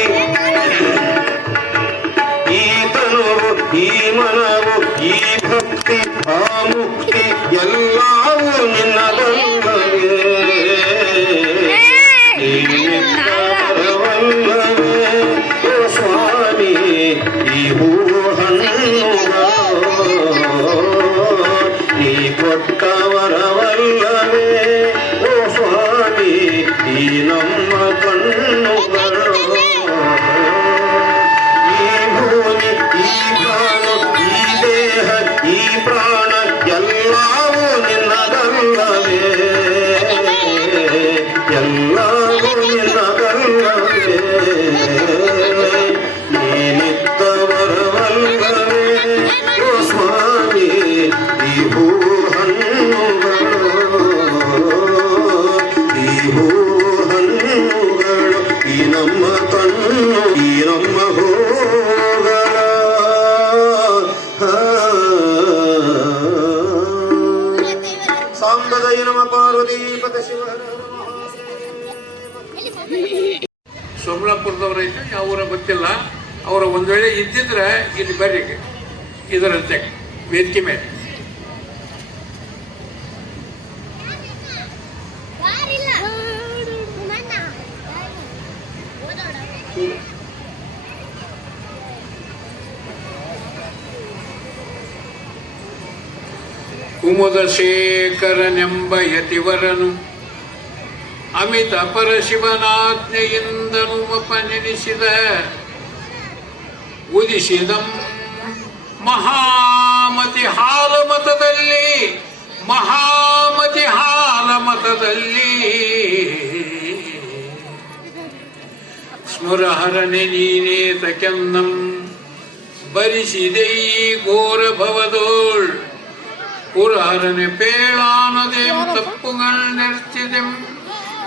ಈ ತನುವು ಈ ಮನವು ಈ ಭಕ್ತಿ ಆ ಮುಕ್ತಿ ಎಲ್ಲವೂ ನಿನ್ನದಲ್ಲವೇ ವರವಲ್ಲವೇ ಓ ಸ್ವಾಮಿ ಈ ಹೂವು ಹಣ್ಣುಗಳು ನೀ ಕೊಟ್ಟ ವರವಲ್ಲವೇ ಓ ಸ್ವಾಮಿ ಈ ನಮ್ಮ ಕಣ್ಣುಗಳು ಈ ಭೂಮಿ ಈ ಪ್ರಾಣ ಈ ದೇಹ ಈ ಪ್ರಾಣ ಎಲ್ಲವೂ ನಿನ್ನದಲ್ಲವೇ ಎಲ್ಲವೂ ನಿನ್ನದಲ್ಲವೇ ನೀನಿತ್ತ ವರವಲ್ಲವೇ ಓ ಸ್ವಾಮಿ ಈ ಹೂ ಹಣ್ಣುಗಳು ಈ ಹೂ ಹಣ್ಣುಗಳು ಈ ನಮ್ಮ ಕಣ್ಣು ಈ ನಮ್ಮ ಹೂಗಳ ಸಾಂಬದೈ ನಮ ಪಾರ್ವತೀಪತ ಶಿವ ಸೋಮಲಾಪುರದವ್ರು ಐತೆ ಅವರ ಗೊತ್ತಿಲ್ಲ. ಅವರ ಒಂದು ವೇಳೆ ಇದ್ದಿದ್ರೆ ಇಲ್ಲಿ ಬರ್ರಿ ಇದರಂತೆ ವೇದಿಕೆ ಮೇಲೆ. ಕುಮುದ ಶೇಖರನೆಂಬ ಯತಿವರನು ಅಮಿತ ಪರಶಿವನಾಜ್ಞೆಯಿಂದನು ಅಪನೆನಿಸಿದ ಉದಿಸಿದಂ ಮಹಾಮತಿ ಹಾಲಮತದಲ್ಲಿ ಮಹಾಮತಿ ಹಾಲಮತದಲ್ಲಿ ಸ್ಮರಹರನೆ ನೀನೇ ತಕೆನ್ನಂ ಬರಿಸಿದೆ ಈ ಘೋರ ಭವದೋಳ್ ಪುರಹರನೆ ಪೇಳಾನದೆಂ ತಪ್ಪುಗಳು ನೆರ್ಚಿದೆಂ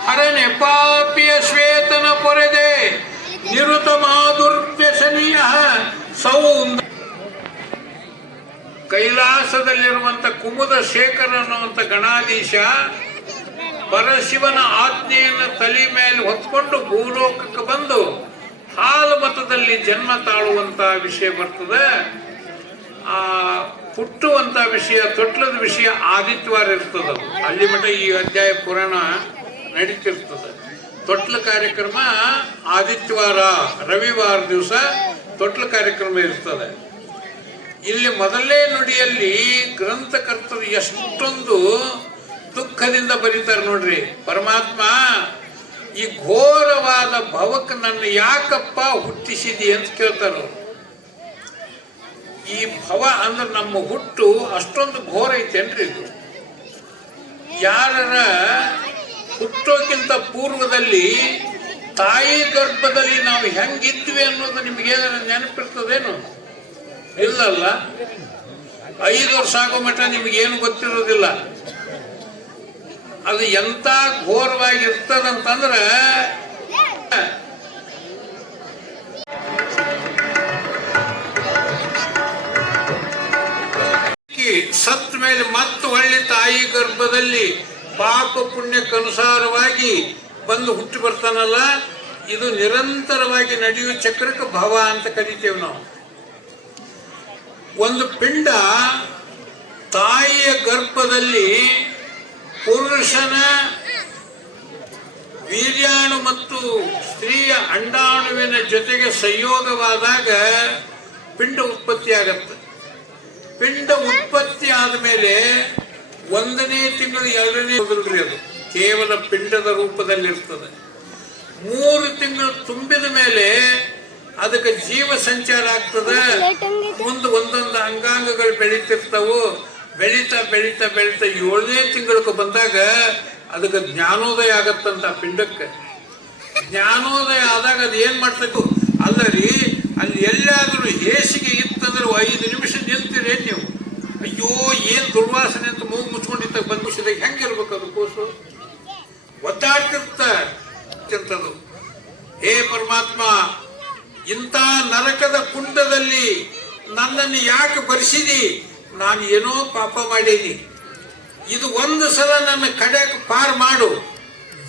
ಹರನೆ ಪಾಪಿಯ ಶ್ವೇತನ ಪೊರೆದೆ ನಿರುತ ಮಾದುರ್ವ್ಯಸನೀಯ ಸೌಂದ ಕೈಲಾಸದಲ್ಲಿರುವಂತ ಕುಮುದ ಶೇಖರ ಅನ್ನುವಂಥ ಗಣಾಧೀಶ ಪರಶಿವನ ಆಜ್ಞೆಯನ್ನು ತಲೆ ಮೇಲೆ ಹೊತ್ಕೊಂಡು ಭೂಲೋಕಕ್ಕೆ ಬಂದು ಹಾಲು ಮತದಲ್ಲಿ ಜನ್ಮ ತಾಳುವಂತ ವಿಷಯ ಬರ್ತದೆ. ಆ ಹುಟ್ಟುವಂತ ವಿಷಯ ತೊಟ್ಲದ ವಿಷಯ ಆದಿತ್ಯವಾರ ಇರ್ತದ. ಅಲ್ಲಿ ಮಠ ಈ ಅಧ್ಯಾಯ ಪುರಾಣ ನಡೀತಿರ್ತದೆ. ತೊಟ್ಲ ಕಾರ್ಯಕ್ರಮ ಆದಿತ್ಯವಾರ ರವಿವಾರ ದಿವಸ ತೊಟ್ಲ ಕಾರ್ಯಕ್ರಮ ಇರ್ತದೆ. ಇಲ್ಲಿ ಮೊದಲನೇ ನುಡಿಯಲ್ಲಿ ಗ್ರಂಥಕರ್ತರು ಎಷ್ಟೊಂದು ದುಃಖದಿಂದ ಬರೀತಾರೆ ನೋಡ್ರಿ. ಪರಮಾತ್ಮ ಈ ಘೋರವಾದ ಭವಕ್ಕೆ ನನ್ನ ಯಾಕಪ್ಪ ಹುಟ್ಟಿಸಿದಿ ಅಂತ ಕೇಳ್ತಾರ. ಈ ಭವ ಅಂದ್ರೆ ನಮ್ಮ ಹುಟ್ಟು ಅಷ್ಟೊಂದು ಘೋರ ಐತೇನ್ರಿ ಇದು. ಯಾರ ಹುಟ್ಟೋಕ್ಕಿಂತ ಪೂರ್ವದಲ್ಲಿ ತಾಯಿ ಗರ್ಭದಲ್ಲಿ ನಾವು ಹೆಂಗಿದ್ವಿ ಅನ್ನೋದು ನಿಮ್ಗೇನಾರ ನೆನಪಿರ್ತದೇನು? ಇಲ್ಲಲ್ಲ. 5 ವರ್ಷ ಆಗೋ ಮಟ್ಟ ನಿಮ್ಗೇನು ಗೊತ್ತಿರೋದಿಲ್ಲ. ಅದು ಎಂತ ಘೋರವಾಗಿ ಇರ್ತದಂತಂದ್ರೆ ಸತ್ ಮೇಲೆ ಮತ್ತೆ ಒಳ್ಳೆ ತಾಯಿ ಗರ್ಭದಲ್ಲಿ ಪಾಪ ಪುಣ್ಯಕ್ಕನುಸಾರವಾಗಿ ಬಂದು ಹುಟ್ಟಿ ಬರ್ತಾನಲ್ಲ, ಇದು ನಿರಂತರವಾಗಿ ನಡೆಯುವ ಚಕ್ರಕ್ಕೆ ಭವ ಅಂತ ಕರಿತೇವೆ ನಾವು. ಒಂದು ಪಿಂಡ ತಾಯಿಯ ಗರ್ಭದಲ್ಲಿ ಪುರುಷನ ವೀರ್ಯಾಣು ಮತ್ತು ಸ್ತ್ರೀಯ ಅಂಡಾಣುವಿನ ಜೊತೆಗೆ ಸಂಯೋಗವಾದಾಗ ಪಿಂಡ ಉತ್ಪತ್ತಿ ಆಗತ್ತೆ. ಪಿಂಡ ಉತ್ಪತ್ತಿ ಆದಮೇಲೆ 1ನೇ ತಿಂಗಳು 2ನೇ ತಿಂಗಳು ಅದು ಕೇವಲ ಪಿಂಡದ ರೂಪದಲ್ಲಿರ್ತದೆ. 3 ತಿಂಗಳು ತುಂಬಿದ ಮೇಲೆ ಅದಕ್ಕೆ ಜೀವ ಸಂಚಾರ ಆಗ್ತದೆ. ಮುಂದೆ ಒಂದೊಂದು ಅಂಗಾಂಗಗಳು ಬೆಳೀತಿರ್ತಾವು. ಬೆಳೀತಾ ಬೆಳೀತಾ ಬೆಳೀತಾ 7ನೇ ತಿಂಗಳಿಗೆ ಬಂದಾಗ ಅದಕ್ಕೆ ಜ್ಞಾನೋದಯ ಆಗತ್ತಂತ ಪಿಂಡಕ್ಕೆ. ಜ್ಞಾನೋದಯ ಆದಾಗ ಅದು ಏನ್ ಮಾಡ್ಬೇಕು ಅಲ್ಲ ರೀ, ಅಲ್ಲಿ ಎಲ್ಲಾದ್ರೂ ಹೇಸಿಗೆ ಇತ್ತಂದ್ರೆ 5 ನಿಮಿಷ ನಿಲ್ತೀರೇನು ನೀವು? ಅಯ್ಯೋ ಏನ್ ದುರ್ವಾಸನೆ ಅಂತ ಮೂಗು ಮುಚ್ಕೊಂಡಿದ್ದಾಗ ಬಂದಿಸಿದಾಗ ಹೆಂಗಿರ್ಬೇಕು ಅದು ಕೂಸು? ಒದ್ದಾಡ್ತಿರ್ತದು. ಹೇ ಪರಮಾತ್ಮ, ಇಂಥ ನರಕದ ಕುಂಡದಲ್ಲಿ ನನ್ನನ್ನು ಯಾಕೆ ಬರಿಸಿದಿ? ನಾನು ಏನೋ ಪಾಪ ಮಾಡೀನಿ. ಇದು ಒಂದು ಸಲ ನನ್ನ ಕಡೆಗೆ ಪಾರ್ ಮಾಡು.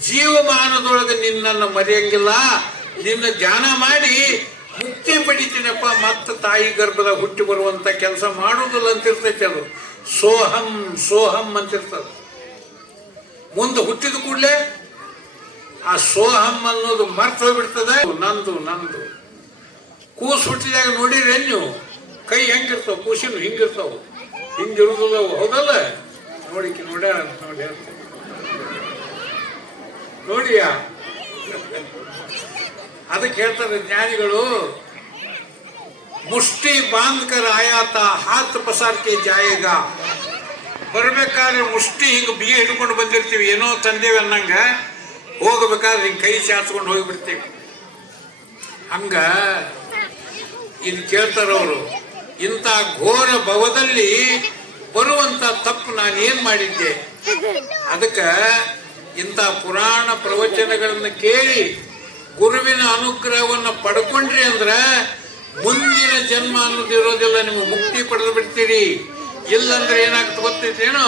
ಜೀವಮಾನದೊಳಗೆ ನಿನ್ನನ್ನು ಮರೆಯಂಗಿಲ್ಲ, ನಿನ್ನ ಧ್ಯಾನ ಮಾಡಿ ಮುಕ್ತಿ ಪಡಿತೀನಪ್ಪ, ಮತ್ತೆ ತಾಯಿ ಗರ್ಭದ ಹುಟ್ಟಿ ಬರುವಂತ ಕೆಲಸ ಮಾಡುವುದಿಲ್ಲ ಅಂತಿರ್ತೈತೆ. ಅದು ಸೋಹಂ ಸೋಹಂ ಅಂತಿರ್ತದೆ. ಮುಂದೆ ಹುಟ್ಟಿದ ಕೂಡಲೇ ಆ ಸೋಹಂ ಅನ್ನೋದು ಮರ್ತ ಹೋಗ್ಬಿಡ್ತದೆ. ನಂದು ನಂದು ಕೂಸು ಹುಟ್ಟಿದಾಗ ನೋಡಿರಿ ನೀವು, ಕೈ ಹೆಂಗಿರ್ತಾವ, ಕೂಸಿನ ಹಿಂಗಿರ್ತಾವ, ಹಿಂಗಿರುವುದವು, ಹೌದಲ್ಲ? ನೋಡಿಕೆ ನೋಡ್ಯಾರ ನೋಡಿ ನೋಡಿಯಾ? ಅದಕ್ಕೆ ಹೇಳ್ತಾರೆ ಜ್ಞಾನಿಗಳು, ಮುಷ್ಟಿ ಬಾಂಧಕರ ಆಯಾತ ಹಾತ್ ಪಸಾರ್ಕೆ ಜಾಯೇಗ. ಬರ್ಬೇಕಾದ್ರೆ ಮುಷ್ಟಿ ಹಿಂಗ ಬಿಗಿ ಹಿಡ್ಕೊಂಡು ಬಂದಿರ್ತೀವಿ, ಏನೋ ತಂದೇವಿ ಅನ್ನಂಗ, ಹೋಗ್ಬೇಕಾದ್ರೆ ಹಿಂಗೆ ಕೈ ಚಾಚ್ಕೊಂಡು ಹೋಗಿಬಿಡ್ತೀವಿ. ಹಂಗ ಇದು ಕೇಳ್ತಾರವರು, ಇಂಥ ಘೋರ ಭವದಲ್ಲಿ ಬರುವಂತ ತಪ್ಪು ನಾನೇನ್ ಮಾಡಿದ್ದೆ? ಅದಕ್ಕೆ ಇಂಥ ಪುರಾಣ ಪ್ರವಚನಗಳನ್ನು ಕೇಳಿ ಗುರುವಿನ ಅನುಗ್ರಹವನ್ನು ಪಡ್ಕೊಂಡ್ರಿ ಅಂದ್ರ ಮುಂದಿನ ಜನ್ಮ ಅನ್ನೋದು ಇರೋದಿಲ್ಲ, ನಿಮ್ಗೆ ಮುಕ್ತಿ ಪಡೆದು ಬಿಡ್ತೀರಿ. ಇಲ್ಲಂದ್ರೆ ಏನಾಗ್ತದೆ ಗೊತ್ತೈತೇನೋ?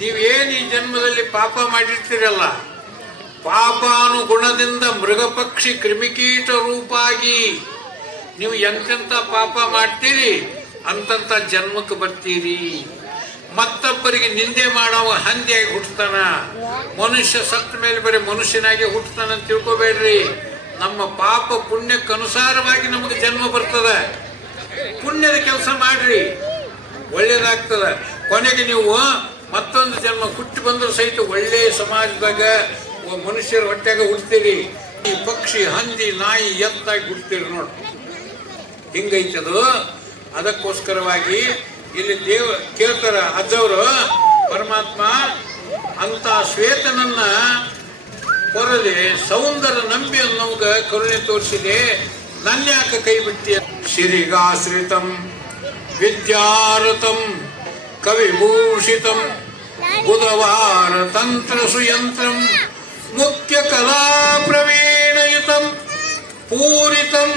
ನೀವೇನು ಈ ಜನ್ಮದಲ್ಲಿ ಪಾಪ ಮಾಡಿರ್ತೀರಲ್ಲ, ಪಾಪಾನುಗುಣದಿಂದ ಮೃಗ ಪಕ್ಷಿ ಕ್ರಿಮಿಕೀಟ ರೂಪಾಗಿ ನೀವು ಎಂತೆಂಥ ಪಾಪ ಮಾಡ್ತೀರಿ ಅಂತಂತ ಜನ್ಮಕ್ಕೆ ಬರ್ತೀರಿ. ಮತ್ತೊಬ್ಬರಿಗೆ ನಿಂದೆ ಮಾಡವ ಹಂದಿಯಾಗಿ ಹುಟ್ಟತಾನ, ಮನುಷ್ಯ ಸತ್ತ ಮೇಲೆ ಬರೀ ಮನುಷ್ಯನಾಗಿ ಹುಟ್ಟತಾನ ಅಂತ ತಿಳ್ಕೊಬೇಡ್ರಿ. ನಮ್ಮ ಪಾಪ ಪುಣ್ಯಕ್ಕನುಸಾರವಾಗಿ ನಮಗೆ ಜನ್ಮ ಬರ್ತದ. ಪುಣ್ಯದ ಕೆಲಸ ಮಾಡ್ರಿ, ಒಳ್ಳೇದಾಗ್ತದ. ಕೊನೆಗೆ ನೀವು ಮತ್ತೊಂದು ಜನ್ಮ ಹುಟ್ಟಿ ಬಂದ್ರೆ ಸಹಿತ ಒಳ್ಳೆಯ ಸಮಾಜದಾಗ ಮನುಷ್ಯರ ಹೊಟ್ಟೆಗೆ ಹುಡ್ತೀರಿ. ಈ ಪಕ್ಷಿ ಹಂದಿ ನಾಯಿ ಎತ್ತಾಗಿ ಹುಡ್ತೀರಿ ನೋಡಿ, ಹಿಂಗೈತದು. ಅದಕ್ಕೋಸ್ಕರವಾಗಿ ಇಲ್ಲಿ ಕೇಳ್ತಾರ ಅಜ್ಜವರು, ಪರಮಾತ್ಮ ಅಂತ ಶ್ವೇತನನ್ನ ಹೊರದೆ ಸೌಂದರ್ಯ ನಂಬಿ ನಮ್ಗ ಕರುಣೆ ತೋರಿಸಿದೆ, ನನ್ಯಾಕ ಕೈ ಬಿಟ್ಟಿ? ಶಿರಿಗಾಶ್ರಿತಂ ವಿದ್ಯಾರತಂ ಕವಿಭೂಷಿತಂ ಬುಧವಾರ ತಂತ್ರ ಸುಯಂತ್ರಂ ಮುಖ್ಯ ಕಲಾ ಪ್ರವೀಣಯುತಂ ಪೂರಿತಂ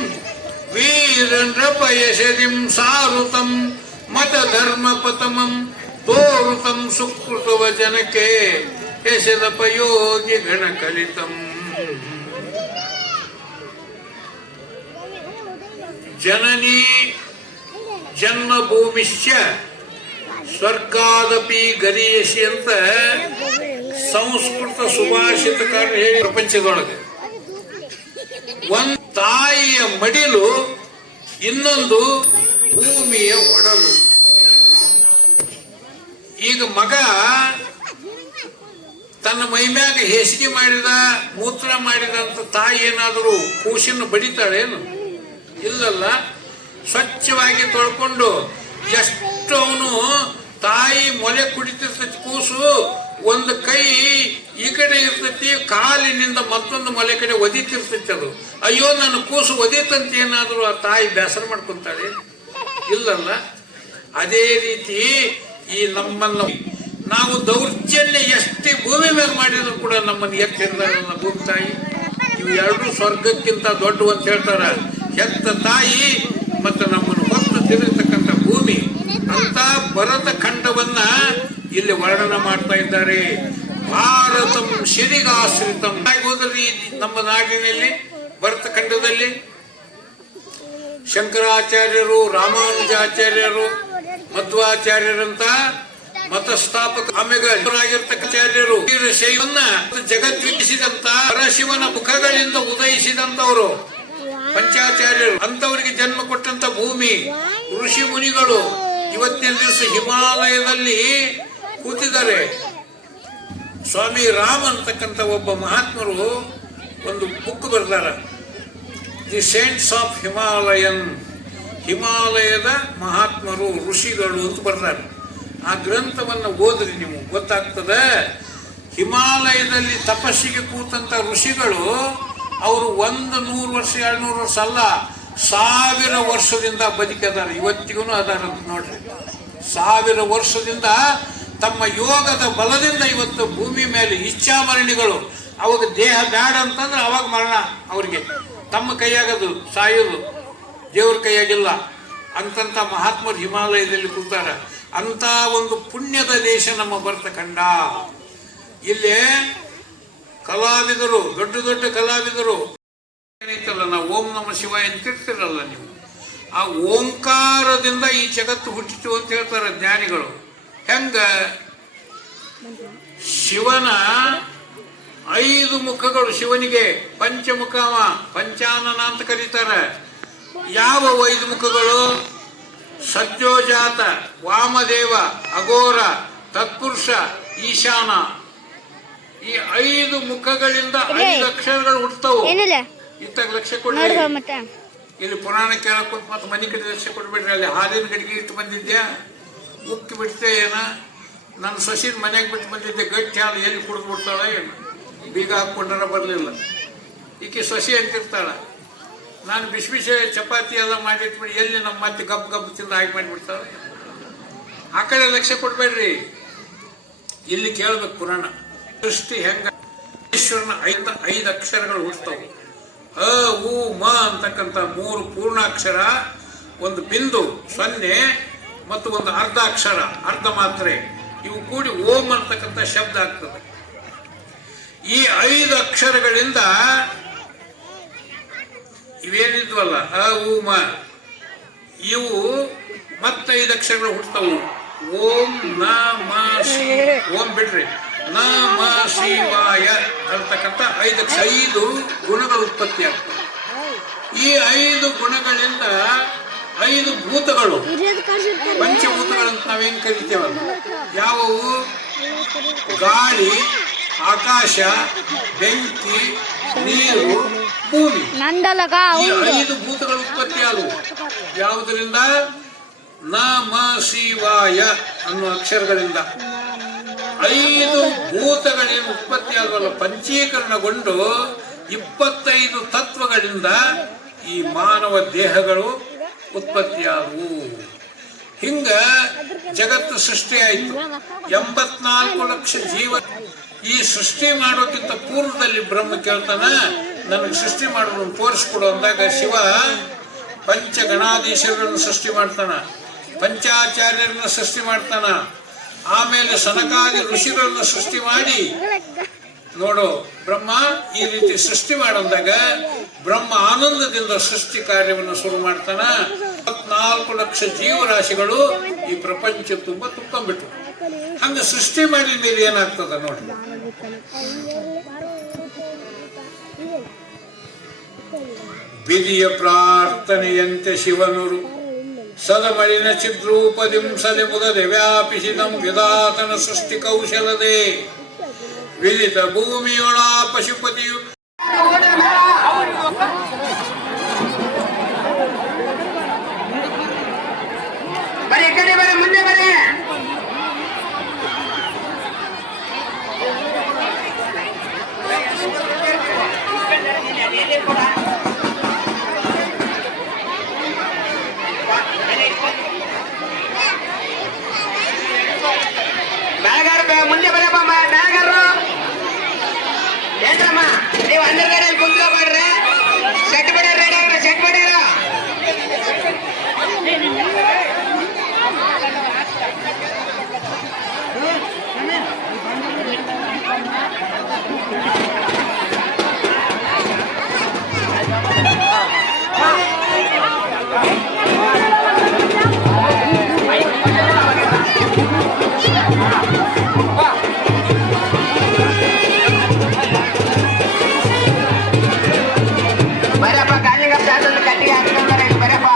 ವೀರನೃಪಯಶದಿಂ ಸಾರುತಂ ಮತ ಧರ್ಮ ಪತಮಂ ತೋರುತಂ ಸುಕೃತವ ಜನಕ್ಕೆ ಯಶದಪಯೋಗಿ ಗಣ ಕಲಿತಂ. ಜನನಿ ಜನ್ಮಭೂಮಿಶ್ಚ ಸ್ವರ್ಗಾದಪಿ ಗರಿಯಸಿ ಅಂತ ಸಂಸ್ಕೃತ ಸುಭಾಷಿತಕಾರ ಹೇಳಿ ಪ್ರಪಂಚದೊಳಗೆ ಒಂದು ತಾಯಿಯ ಮಡಿಲು, ಇನ್ನೊಂದು ಭೂಮಿಯ ಒಡಲು. ಈಗ ಮಗ ತನ್ನ ಮೈಮ್ಯಾಗ ಹೇಸಿಗೆ ಮಾಡಿದ, ಮೂತ್ರ ಮಾಡಿದ ಅಂತ ತಾಯಿ ಏನಾದರೂ ಕೂಸಿನ ಬಡಿತಾಳೇನು? ಇಲ್ಲಲ್ಲ. ಸ್ವಚ್ಛವಾಗಿ ತೊಳ್ಕೊಂಡು ಎಷ್ಟು ಅವನು ತಾಯಿ ಮೊಲೆ ಕುಡಿತಿರ್ತೈತಿ ಕೂಸು, ಒಂದು ಕೈ ಈ ಕಡೆ ಇರ್ತೈತಿ, ಕಾಲಿನಿಂದ ಮತ್ತೊಂದು ಮೊಲೆ ಕಡೆ ಒದಿತಿರ್ತೈತಿ. ಅದು ಅಯ್ಯೋ ನನ್ನ ಕೂಸು ಒದಿತಂತ ಏನಾದರೂ ಆ ತಾಯಿ ಬೇಸರ ಮಾಡ್ಕೊಂತಾಳೆ? ಇಲ್ಲಲ್ಲ. ಅದೇ ರೀತಿ ಈ ನಮ್ಮನ್ನು ನಾವು ದೌರ್ಜನ್ಯ ಎಷ್ಟೇ ಭೂಮಿ ಮೇಲೆ ಮಾಡಿದ್ರು ಕೂಡ ನಮ್ಮನ್ನು ಎತ್ತಿರ್ದಾರಲ್ಲ ಭೂಮಿ ತಾಯಿ. ಇವು ಎರಡು ಸ್ವರ್ಗಕ್ಕಿಂತ ದೊಡ್ಡವು ಅಂತ ಹೇಳ್ತಾರ. ಹೆತ್ತ ತಾಯಿ ಮತ್ತು ನಮ್ಮನ್ನು ಹೊತ್ತು ತಿರುಗತಕ್ಕಂಥ ಭೂಮಿ ಅಂತ ಭರತ ಖಂಡವನ್ನ ಇಲ್ಲಿ ವರ್ಣನ ಮಾಡ್ತಾ ಇದ್ದಾರೆ. ಭಾರತಂ ಶಿರಿಗಾಶ್ರಿತಂ. ಹೋದ್ರಿ ನಮ್ಮ ನಾಡಿನಲ್ಲಿ ಭರತ ಖಂಡದಲ್ಲಿ ಶಂಕರಾಚಾರ್ಯರು, ರಾಮಾನುಜಾಚಾರ್ಯರು, ಮಧ್ವಾಚಾರ್ಯರಂತ ಮತಸ್ಥಾಪಕ ಆಮೆಗಳಾಗಿರ್ತಕ್ಕ ಆಚಾರ್ಯರು ಶೈವನ್ನ ಜಗದ್ವಿಸಿದಂತ ಪರಶಿವನ ಮುಖಗಳಿಂದ ಉದಯಿಸಿದಂತವರು ಪಂಚಾಚಾರ್ಯರು, ಅಂತವರಿಗೆ ಜನ್ಮ ಕೊಟ್ಟಂತ ಭೂಮಿ. ಋಷಿ ಮುನಿಗಳು ಇವತ್ತಿನ ದಿವಸ ಹಿಮಾಲಯದಲ್ಲಿ ಕೂತಿದ್ದಾರೆ. ಸ್ವಾಮಿ ರಾಮ್ ಅಂತಕ್ಕಂಥ ಒಬ್ಬ ಮಹಾತ್ಮರು ಒಂದು ಬುಕ್ ಬರ್ದಾರ, ದಿ ಸೇಂಟ್ಸ್ ಆಫ್ ಹಿಮಾಲಯನ್, ಹಿಮಾಲಯದ ಮಹಾತ್ಮರು ಋಷಿಗಳು ಅಂತ ಬರ್ತಾರೆ. ಆ ಗ್ರಂಥವನ್ನು ಓದ್ರಿ ನೀವು, ಗೊತ್ತಾಗ್ತದೆ. ಹಿಮಾಲಯದಲ್ಲಿ ತಪಸ್ಸಿಗೆ ಕೂತಂತ ಋಷಿಗಳು ಅವರು 100 ವರ್ಷ 200 ವರ್ಷ ಅಲ್ಲ, 1000 ವರ್ಷದಿಂದ ಬದುಕಿದಾರೆ. ಇವತ್ತಿಗೂ ಅದಾರ ನೋಡ್ರಿ. 1000 ವರ್ಷದಿಂದ ತಮ್ಮ ಯೋಗದ ಬಲದಿಂದ ಇವತ್ತು ಭೂಮಿ ಮೇಲೆ ಇಚ್ಛಾಮರಣಿಗಳು. ಅವಾಗ ದೇಹ ಬೇಡ ಅಂತಂದ್ರೆ ಅವಾಗ ಮರಣ ಅವ್ರಿಗೆ. ತಮ್ಮ ಕೈಯಾಗದು ಸಾಯೋದು, ದೇವ್ರ ಕೈಯಾಗಿಲ್ಲ ಅಂತಂತ ಮಹಾತ್ಮರು ಹಿಮಾಲಯದಲ್ಲಿ ಕೂತಾರ. ಅಂತ ಒಂದು ಪುಣ್ಯದ ದೇಶ ನಮ್ಮ ಭರತಖಂಡ. ಇಲ್ಲೇ ಕಲಾವಿದರು, ದೊಡ್ಡ ದೊಡ್ಡ ಕಲಾವಿದರು ಏನೈತಲ್ಲ, ನಾವು ಓಂ ನಮ ಶಿವಾಯ ಅಂತಿರ್ತಿರಲ್ಲ ನೀವು, ಆ ಓಂಕಾರದಿಂದ ಈ ಜಗತ್ತು ಹುಟ್ಟಿತು ಅಂತ ಹೇಳ್ತಾರೆ ಜ್ಞಾನಿಗಳು. ಹೆಂಗ ಶಿವನ 5 ಮುಖಗಳು, ಶಿವನಿಗೆ ಪಂಚಮುಖವ ಪಂಚಾನನ ಅಂತ ಕರೀತಾರೆ. ಯಾವ 5 ಮುಖಗಳು? ಸತ್ಯೋಜಾತ, ವಾಮದೇವ, ಅಘೋರ, ತತ್ಪುರುಷ, ಈಶಾನ. ಈ 5 ಮುಖಗಳಿಂದ 5 ಅಕ್ಷರಗಳು ಹುಟ್ಟವು. ಇತ್ತಾಗ ಲಕ್ಷ್ಯ ಕೊಡ್ರಿ, ಇಲ್ಲಿ ಪುರಾಣ ಕೇಳಕ್ ಮತ್ತೆ ಮನೆ ಕಡೆ ಲಕ್ಷ್ಯ ಕೊಡ್ಬಿಡ್ರಿ. ಅಲ್ಲಿ ಹಾಲಿನ ಗಡಿಗೆ ಇಟ್ಟು ಬಂದಿದ್ಯಾ, ಉಕ್ಕಿ ಬಿಡ್ತೇ ಏನ? ನನ್ನ ಸೊಸಿನ ಮನೆಗೆ ಬಿಟ್ಟು ಬಂದಿದ್ದೆ, ಗಟ್ಟಿ ಹಾಲು ಎಲ್ಲಿ ಕುಡಿದು ಬಿಡ್ತಾಳ ಏನು? ಬೀಗ ಹಾಕ್ಕೊಂಡ್ರ ಬರಲಿಲ್ಲ. ಈಕೆ ಸೊಸಿ ಅಂತಿರ್ತಾಳ, ನಾನು ಬಿಸಿ ಬಿಸಿ ಚಪಾತಿ ಎಲ್ಲ ಮಾಡಿಟ್ಬಿಡಿ, ಎಲ್ಲಿ ನಮ್ಮ ಮತ್ತೆ ಗಬ್ಬು ಗಬ್ಬು ತಿಂದು ಹಾಕಿ ಮಾಡಿಬಿಡ್ತಾಳೆ. ಆ ಕಡೆ ಲಕ್ಷ್ಯ ಕೊಡ್ಬೇಡ್ರಿ, ಇಲ್ಲಿ ಕೇಳ್ಬೇಕು ಪುರಾಣ. ಸೃಷ್ಟಿ ಹೆಂಗ, ಈಶ್ವರನ 5 ಅಕ್ಷರಗಳು ಹುಡ್ತಾವು. ಅ ಉ ಮ ಅಂತಕ್ಕಂಥ 3 ಪೂರ್ಣಾಕ್ಷರ, ಒಂದು ಬಿಂದು 0 ಮತ್ತು ಒಂದು ಅರ್ಧ ಅಕ್ಷರ, ಅರ್ಧ ಮಾತ್ರೆ, ಇವು ಕೂಡಿ ಓಂ ಅಂತಕ್ಕಂಥ ಶಬ್ದ ಆಗ್ತದೆ. ಈ 5 ಅಕ್ಷರಗಳಿಂದ ಇವೇನಿದ್ವಲ್ಲ ಅ ಉ ಮ, ಇವು ಮತ್ತೆ 5 ಅಕ್ಷರಗಳು ಹುಟ್ಟವು. ಓಂ ನಮ ಓಂ ಬಿಡ್ರಿ, ನಮ ಶಿವಾಯ ಅಂತಕ್ಕಂಥ 5 ಗುಣಗಳು ಉತ್ಪತ್ತಿ ಆಗ್ತವೆ. ಈ 5 ಗುಣಗಳಿಂದ 5 ಭೂತಗಳು, ಪಂಚಭೂತಗಳಂತ ನಾವೇನು ಕರಿತೇವಲ್ಲ, ಯಾವುವು? ಗಾಳಿ, ಆಕಾಶ, ಬೆಂಕಿ, ನೀರು, ಭೂಮಿ. ಈ 5 ಭೂತಗಳು ಉತ್ಪತ್ತಿ ಆದವು. ಯಾವುದರಿಂದ? ನಮ ಶಿವಾಯ ಅನ್ನುವ ಅಕ್ಷರಗಳಿಂದ. 5 ಭೂತಗಳೇನು ಉತ್ಪತ್ತಿ ಆದವಲ್ಲ, ಪಂಚೀಕರಣಗೊಂಡು 25 ತತ್ವಗಳಿಂದ ಈ ಮಾನವ ದೇಹಗಳು ಉತ್ಪತ್ತಿಯಾದವು. ಹಿಂಗ ಜಗತ್ತು ಸೃಷ್ಟಿ ಆಯಿತು. 84 ಲಕ್ಷ ಜೀವ. ಈ ಸೃಷ್ಟಿ ಮಾಡೋಕ್ಕಿಂತ ಪೂರ್ವದಲ್ಲಿ ಬ್ರಹ್ಮ ಕೇಳ್ತಾನ, ನನಗೆ ಸೃಷ್ಟಿ ಮಾಡೋದನ್ನು ತೋರಿಸ್ಕೊಡು ಅಂದಾಗ ಶಿವ ಪಂಚಗಣಾಧೀಶರನ್ನು ಸೃಷ್ಟಿ ಮಾಡ್ತಾನ, ಪಂಚಾಚಾರ್ಯರನ್ನ ಸೃಷ್ಟಿ ಮಾಡ್ತಾನ, ಆಮೇಲೆ ಸನಕಾದಿ ಋಷಿಗಳನ್ನು ಸೃಷ್ಟಿ ಮಾಡಿ, ನೋಡು ಬ್ರಹ್ಮ ಈ ರೀತಿ ಸೃಷ್ಟಿ ಮಾಡಂದಾಗ ಬ್ರಹ್ಮ ಆನಂದದಿಂದ ಸೃಷ್ಟಿ ಕಾರ್ಯವನ್ನು ಶುರು ಮಾಡ್ತಾನ. 24 ಲಕ್ಷ ಜೀವರಾಶಿಗಳು ಈ ಪ್ರಪಂಚ ತುಂಬ ತುಂಬಿಟ್ಟು. ಹಂಗ ಸೃಷ್ಟಿ ಮಾಡಿದ ಮೇಲೆ ಏನಾಗ್ತದ ನೋಡಿ. ವಿಧಿಯ ಪ್ರಾರ್ಥನೆಯಂತೆ ಶಿವನುರು ಸದಮಳಿನ ಚಿದ್ರೂಪದಿಂ ಸದೆ ಮುದದೆ ವ್ಯಾಪಿಸಿದಂ ವಿಧಾತನ ಸೃಷ್ಟಿ ಕೌಶಲದೆ ವಿದಿತ ಭೂಮಿಯೊಳ ಪಶುಪತಿಯು ಮುಂದೆ ಬರೀ. ಮುಂದೆ ಬರಪ್ಪ ಬ್ಯಾಗರು ಏನ್ರಮ್ಮ, ನೀವು ಅಂದರ್ ಗಾಡಿಯಲ್ಲಿ ಕುಂತ್ಕೋಬೇಡ್ರಿ. ಸೆಟ್ ಬಿಡ ರೆಡಿ ಆಗ್ರಿ, ಸೆಟ್ ಬಿಡಿರ. ಬರಪ್ಪ ಕಾಲಿಂಗ ಪ್ಲಾಸಲ್ಲಿ ಕಟ್ಟಿಗೆ ಹಾಕ್ಕೊಂಡ್ರೆ ಬರಪ್ಪ.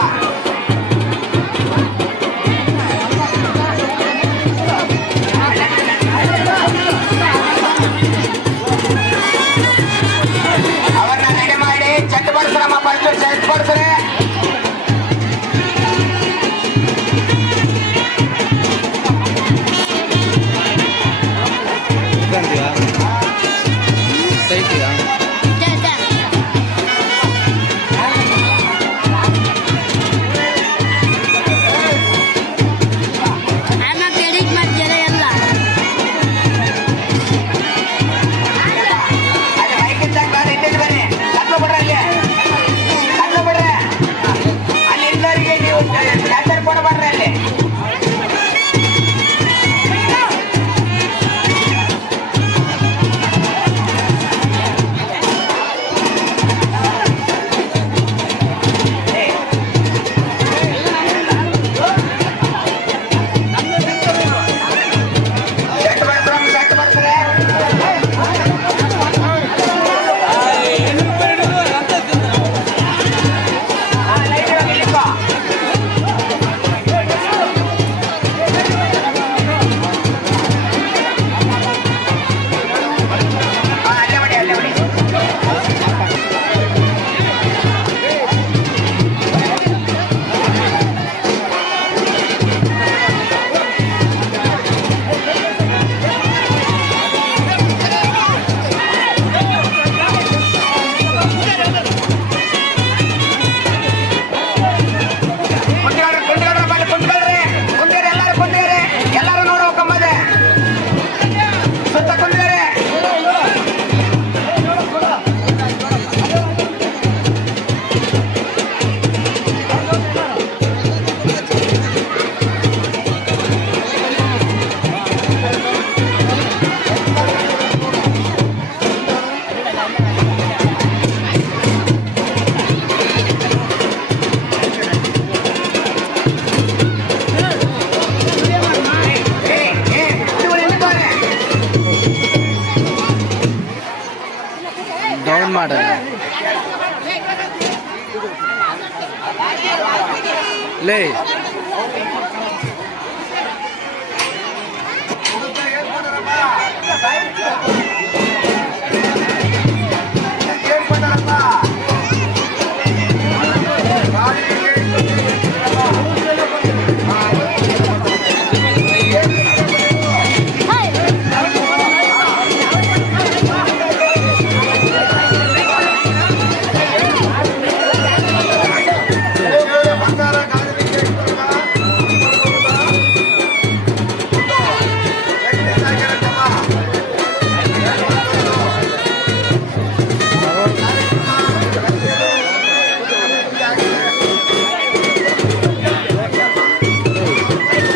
ಲೇ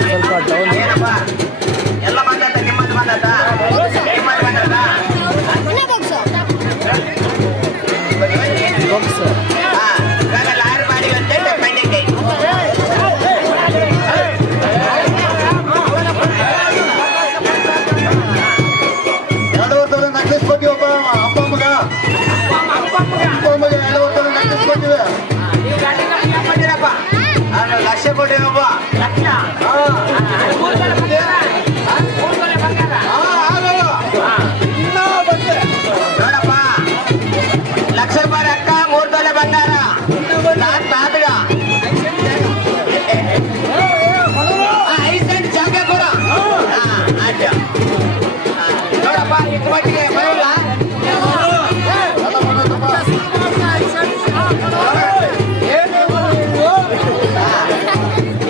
ಸ್ವಲ್ಪ ಡೌನ್ ಏನಪ್ಪ ಎಲ್ಲ ಬಂದತ್ತ ನಿಮ್ಮದು ಬಂದತ್ತ ನಿಮ್ಮದು ಬಂದತ್ತ ಬಾಕ್ಸ್ ಇವಾಗ ಲಾರಿ ಮಾಡಿ ಅಂತ ಪೆಂಡಿಂಗ್ ಐತಿ ಎರಡು ವರ್ಷದ ನಕ್ಲಿಸ್ ಕೊಟ್ಟಿವಿ ಒಬ್ಬ ಅಪ್ಪ ಮಗ 2 ವರ್ಷದ ನಕ್ಲಿಸ್ ಕೊಟ್ಟಿವಿ. ಲಕ್ಷ ಕೊಟ್ಟಿರಪ್ಪ ನೋಡಪ್ಪ ಲಕ್ಷ ರೂಪಾಯಿ ರೊಕ್ಕ 3 ತೊಲೆ ಬಂಗಾರ ತಾತಗ 5 ಸೆಂಟ್ ಜಾಗ ಕೊಡ ಆಯ್ತು ನೋಡಪ್ಪ ಇಷ್ಟು ಮಟ್ಟಿಗೆ ಬರೋಲ್ಲ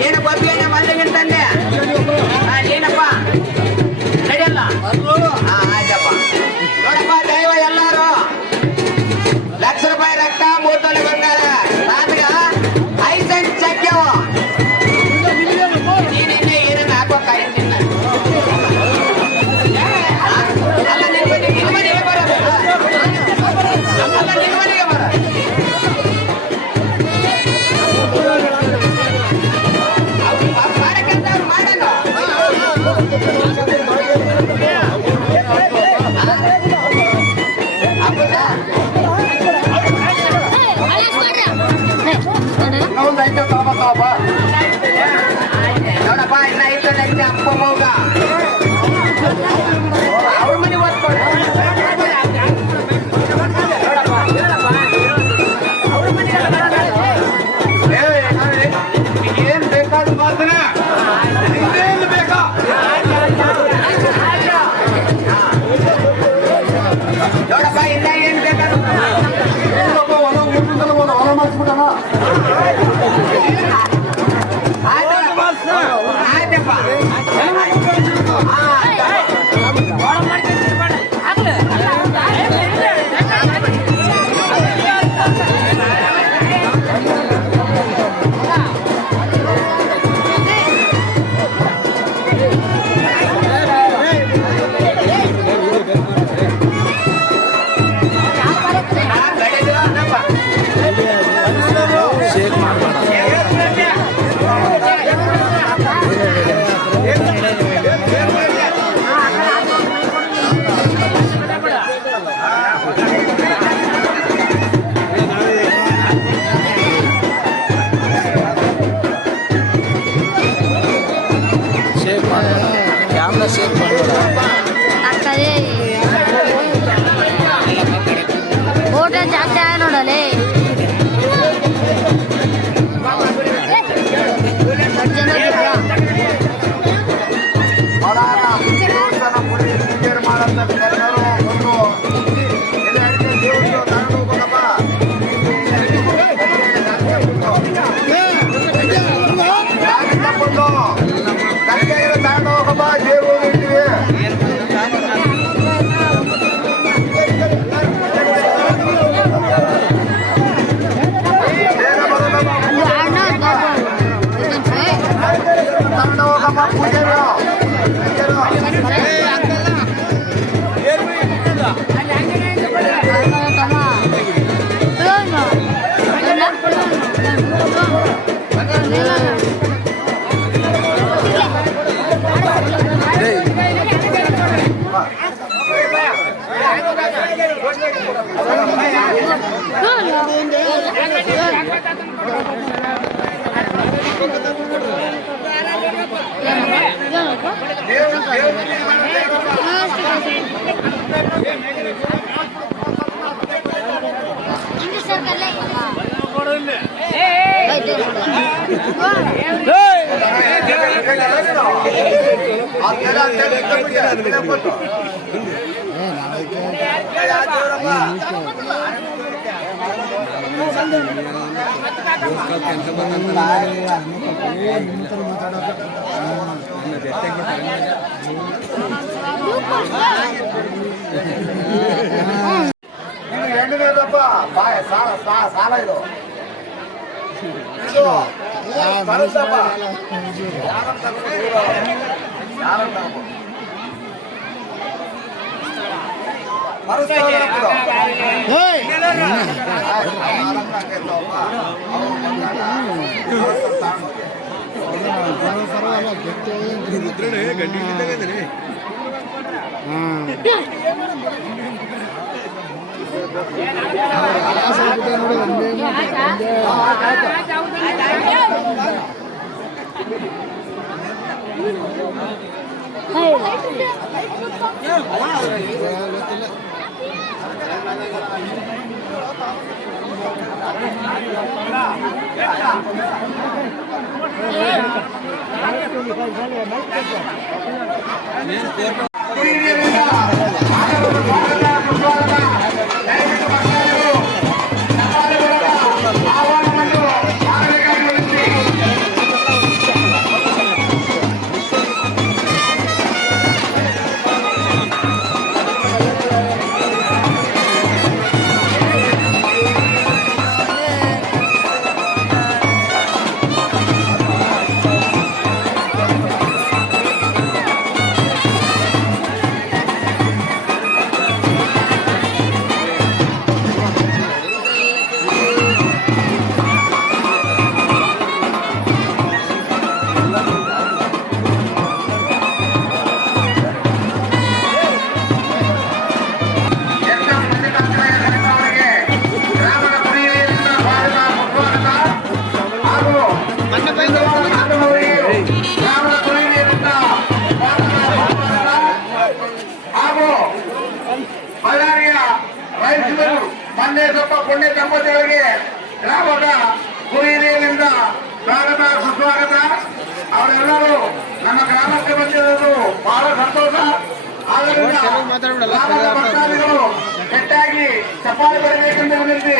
ಏನು ಬರ್ತೀನಿ ಬಂದ ತಂದೆ ಏನಪ್ಪ ನಡೆಯಲ್ಲ ಆಯ್ತಪ್ಪ ನೋಡಪ್ಪ ದೈವ ಎಲ್ಲಾರು ಲಕ್ಷ ರೂಪಾಯಿ ರಕ್ತ 3 ತೊಲೆ ಬಂಗಾರ ತಾತಗ 5 ಸೆಂಟ್ ಚಕ್ಯವ ನೀನೆನ್ನೆ ಏನೇನು ಹಾಕೋಕಾಯ್ತಿಲ್ಲ ಅಲ್ಲ ನಿನ್ ಮನೆಗೆ ಬರೋದು ಅಲ್ಲ ನಿನ್ ಮನೆಗೆ ಬರೋದು ಮಾಡಕ್ಕಂತ ಅವ್ರು ಮಾಡಲ್ಲ ಹಬ್ಬದ ಇನ್ನೊಂದು ಐತೆ ತಗೋಬೇಕಪ್ಪ. ನೋಡಪ್ಪ ಇನ್ನ 5 ಲಕ್ಷ ಅಪ್ಪ ಮಗ ಅವ್ರ ಮನೆ ಓದ್ಕೊಳ್ಳಿ ಏನ್ ಬೇಕಾದ್ರೂ ಮಾಡ್ತಾನೆ. ಇದೇನು ಬೇಕಾ? ನೋಡಪ್ಪ ಇನ್ನ ಏನ್ ಬೇಕಾದ್ರು ಏನಪ್ಪ ಹೊಲ ಮುಟ್ಟಿದ್ದಲ್ಲ, ಹೊಲ ಮಾಡಿಸ್ಬಿಟ್ಟಣ. ಆಯ್ತಪ್ಪ ಶೇಕ್ ಮಾಡಬೇಡ ಶೇಕ್ ಮಾಡಬೇಡ ಕ್ಯಾಮ್ರಾ ಶೇಕ್ ಮಾಡಬೇಡ ಅಕ್ಕದೇ ಫೋಟೋ ಜಾಸ್ತಿ ಆಗ ನೋಡಲೇ ದೇವಸ್ಥಾನ ಪುಡಿ ಪೂಜೆ ಮಾಡಂತ ಎಲ್ಲರೂ ಒಂದು ಎಲೆ ಅಡಿಕೆ ದೇವ್ರು ತಗೊಂಡು ಹೋಗೋದಪ್ಪ. ಯಾಕೆ ತಪ್ಪೊಂದು ಕಟ್ಟಿಗೆ ತಗೊಂಡು ಹೋಗಪ್ಪ, ದೇವ್ರು ಇಟ್ಟಿವಿ. ಎಂಟನೇದಪ್ಪ ಬಾಯ ಸಾಲ ಇದು ಇದು ಬರುತ್ತಪ್ಪ ಯಾರಂತ ಮನ್ನೇಸಪ್ಪ ಪುಣ್ಯ ದಂಪತಿಗಳಿಗೆ ಗ್ರಾಮದ ಗುರಿಹಿರಿಯರಿಂದ ಸ್ವಾಗತ ಸುಸ್ವಾಗತ. ಅವರೆಲ್ಲರೂ ನಮ್ಮ ಗ್ರಾಮಕ್ಕೆ ಬಂದಿರುವುದು ಬಹಳ ಸಂತೋಷ. ಆದ್ದರಿಂದ ಗ್ರಾಮದ ಭಕ್ತಾದಿಗಳು ಹೆಚ್ಚಾಗಿ ಚಪ್ಪಾಳೆ ಬರಬೇಕೆಂದು ವಿನಂತಿ.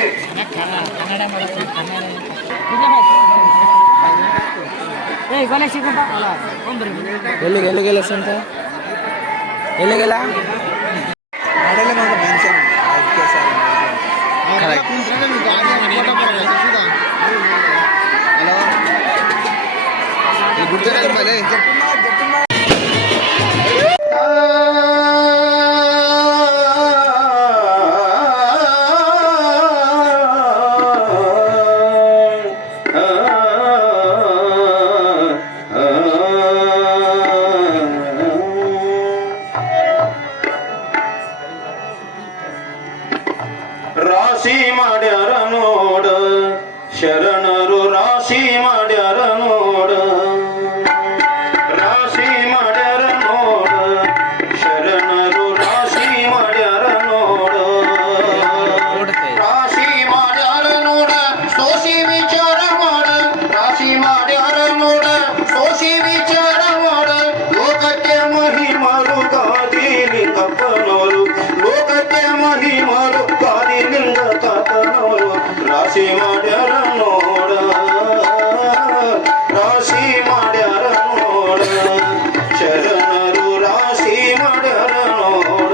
ಎಲ್ಲಿಗೆಲ್ಲ ಸಂತ ಎಲ್ಲಿಗೆಲ್ಲ ರಾಶಿ ಮಾಡ್ಯಾರ ನೋಡ ಶರಣರು ರಾಶಿ ಮಾಡ್ಯಾರ ನೋಡ ರಾಶಿ ಮಾಡ್ಯಾರ ನೋಡ ಶರಣರು ರಾಶಿ ಮಾಡ್ಯಾರ ನೋಡ ರಾಶಿ ಮಾಡ್ಯಾರ ನೋಡ ಸೋಸಿ ವಿಚಾರ ಮಾಡ ರಾಶಿ ಮಾಡ್ಯಾರ ನೋಡ ಸೋಸಿ ವಿಚಾರ ಮಾಡ ಲೋಕಕ್ಕೆ ಮಹಿಮರು ಗಾದಿಲಿಂಗಪ್ಪನವರು ಲೋಕಕ್ಕೆ ಮಹಿಮರು ಗಾದಿಲಿಂಗ ತಾತನವರು ರಾಶಿ ಮಾಡ್ಯಾರ ನೋಡ ರಾಶಿ ಮಾಡ್ಯಾರ ನೋಡ ಶರಣರು ರಾಶಿ ಮಾಡ್ಯಾರ ನೋಡ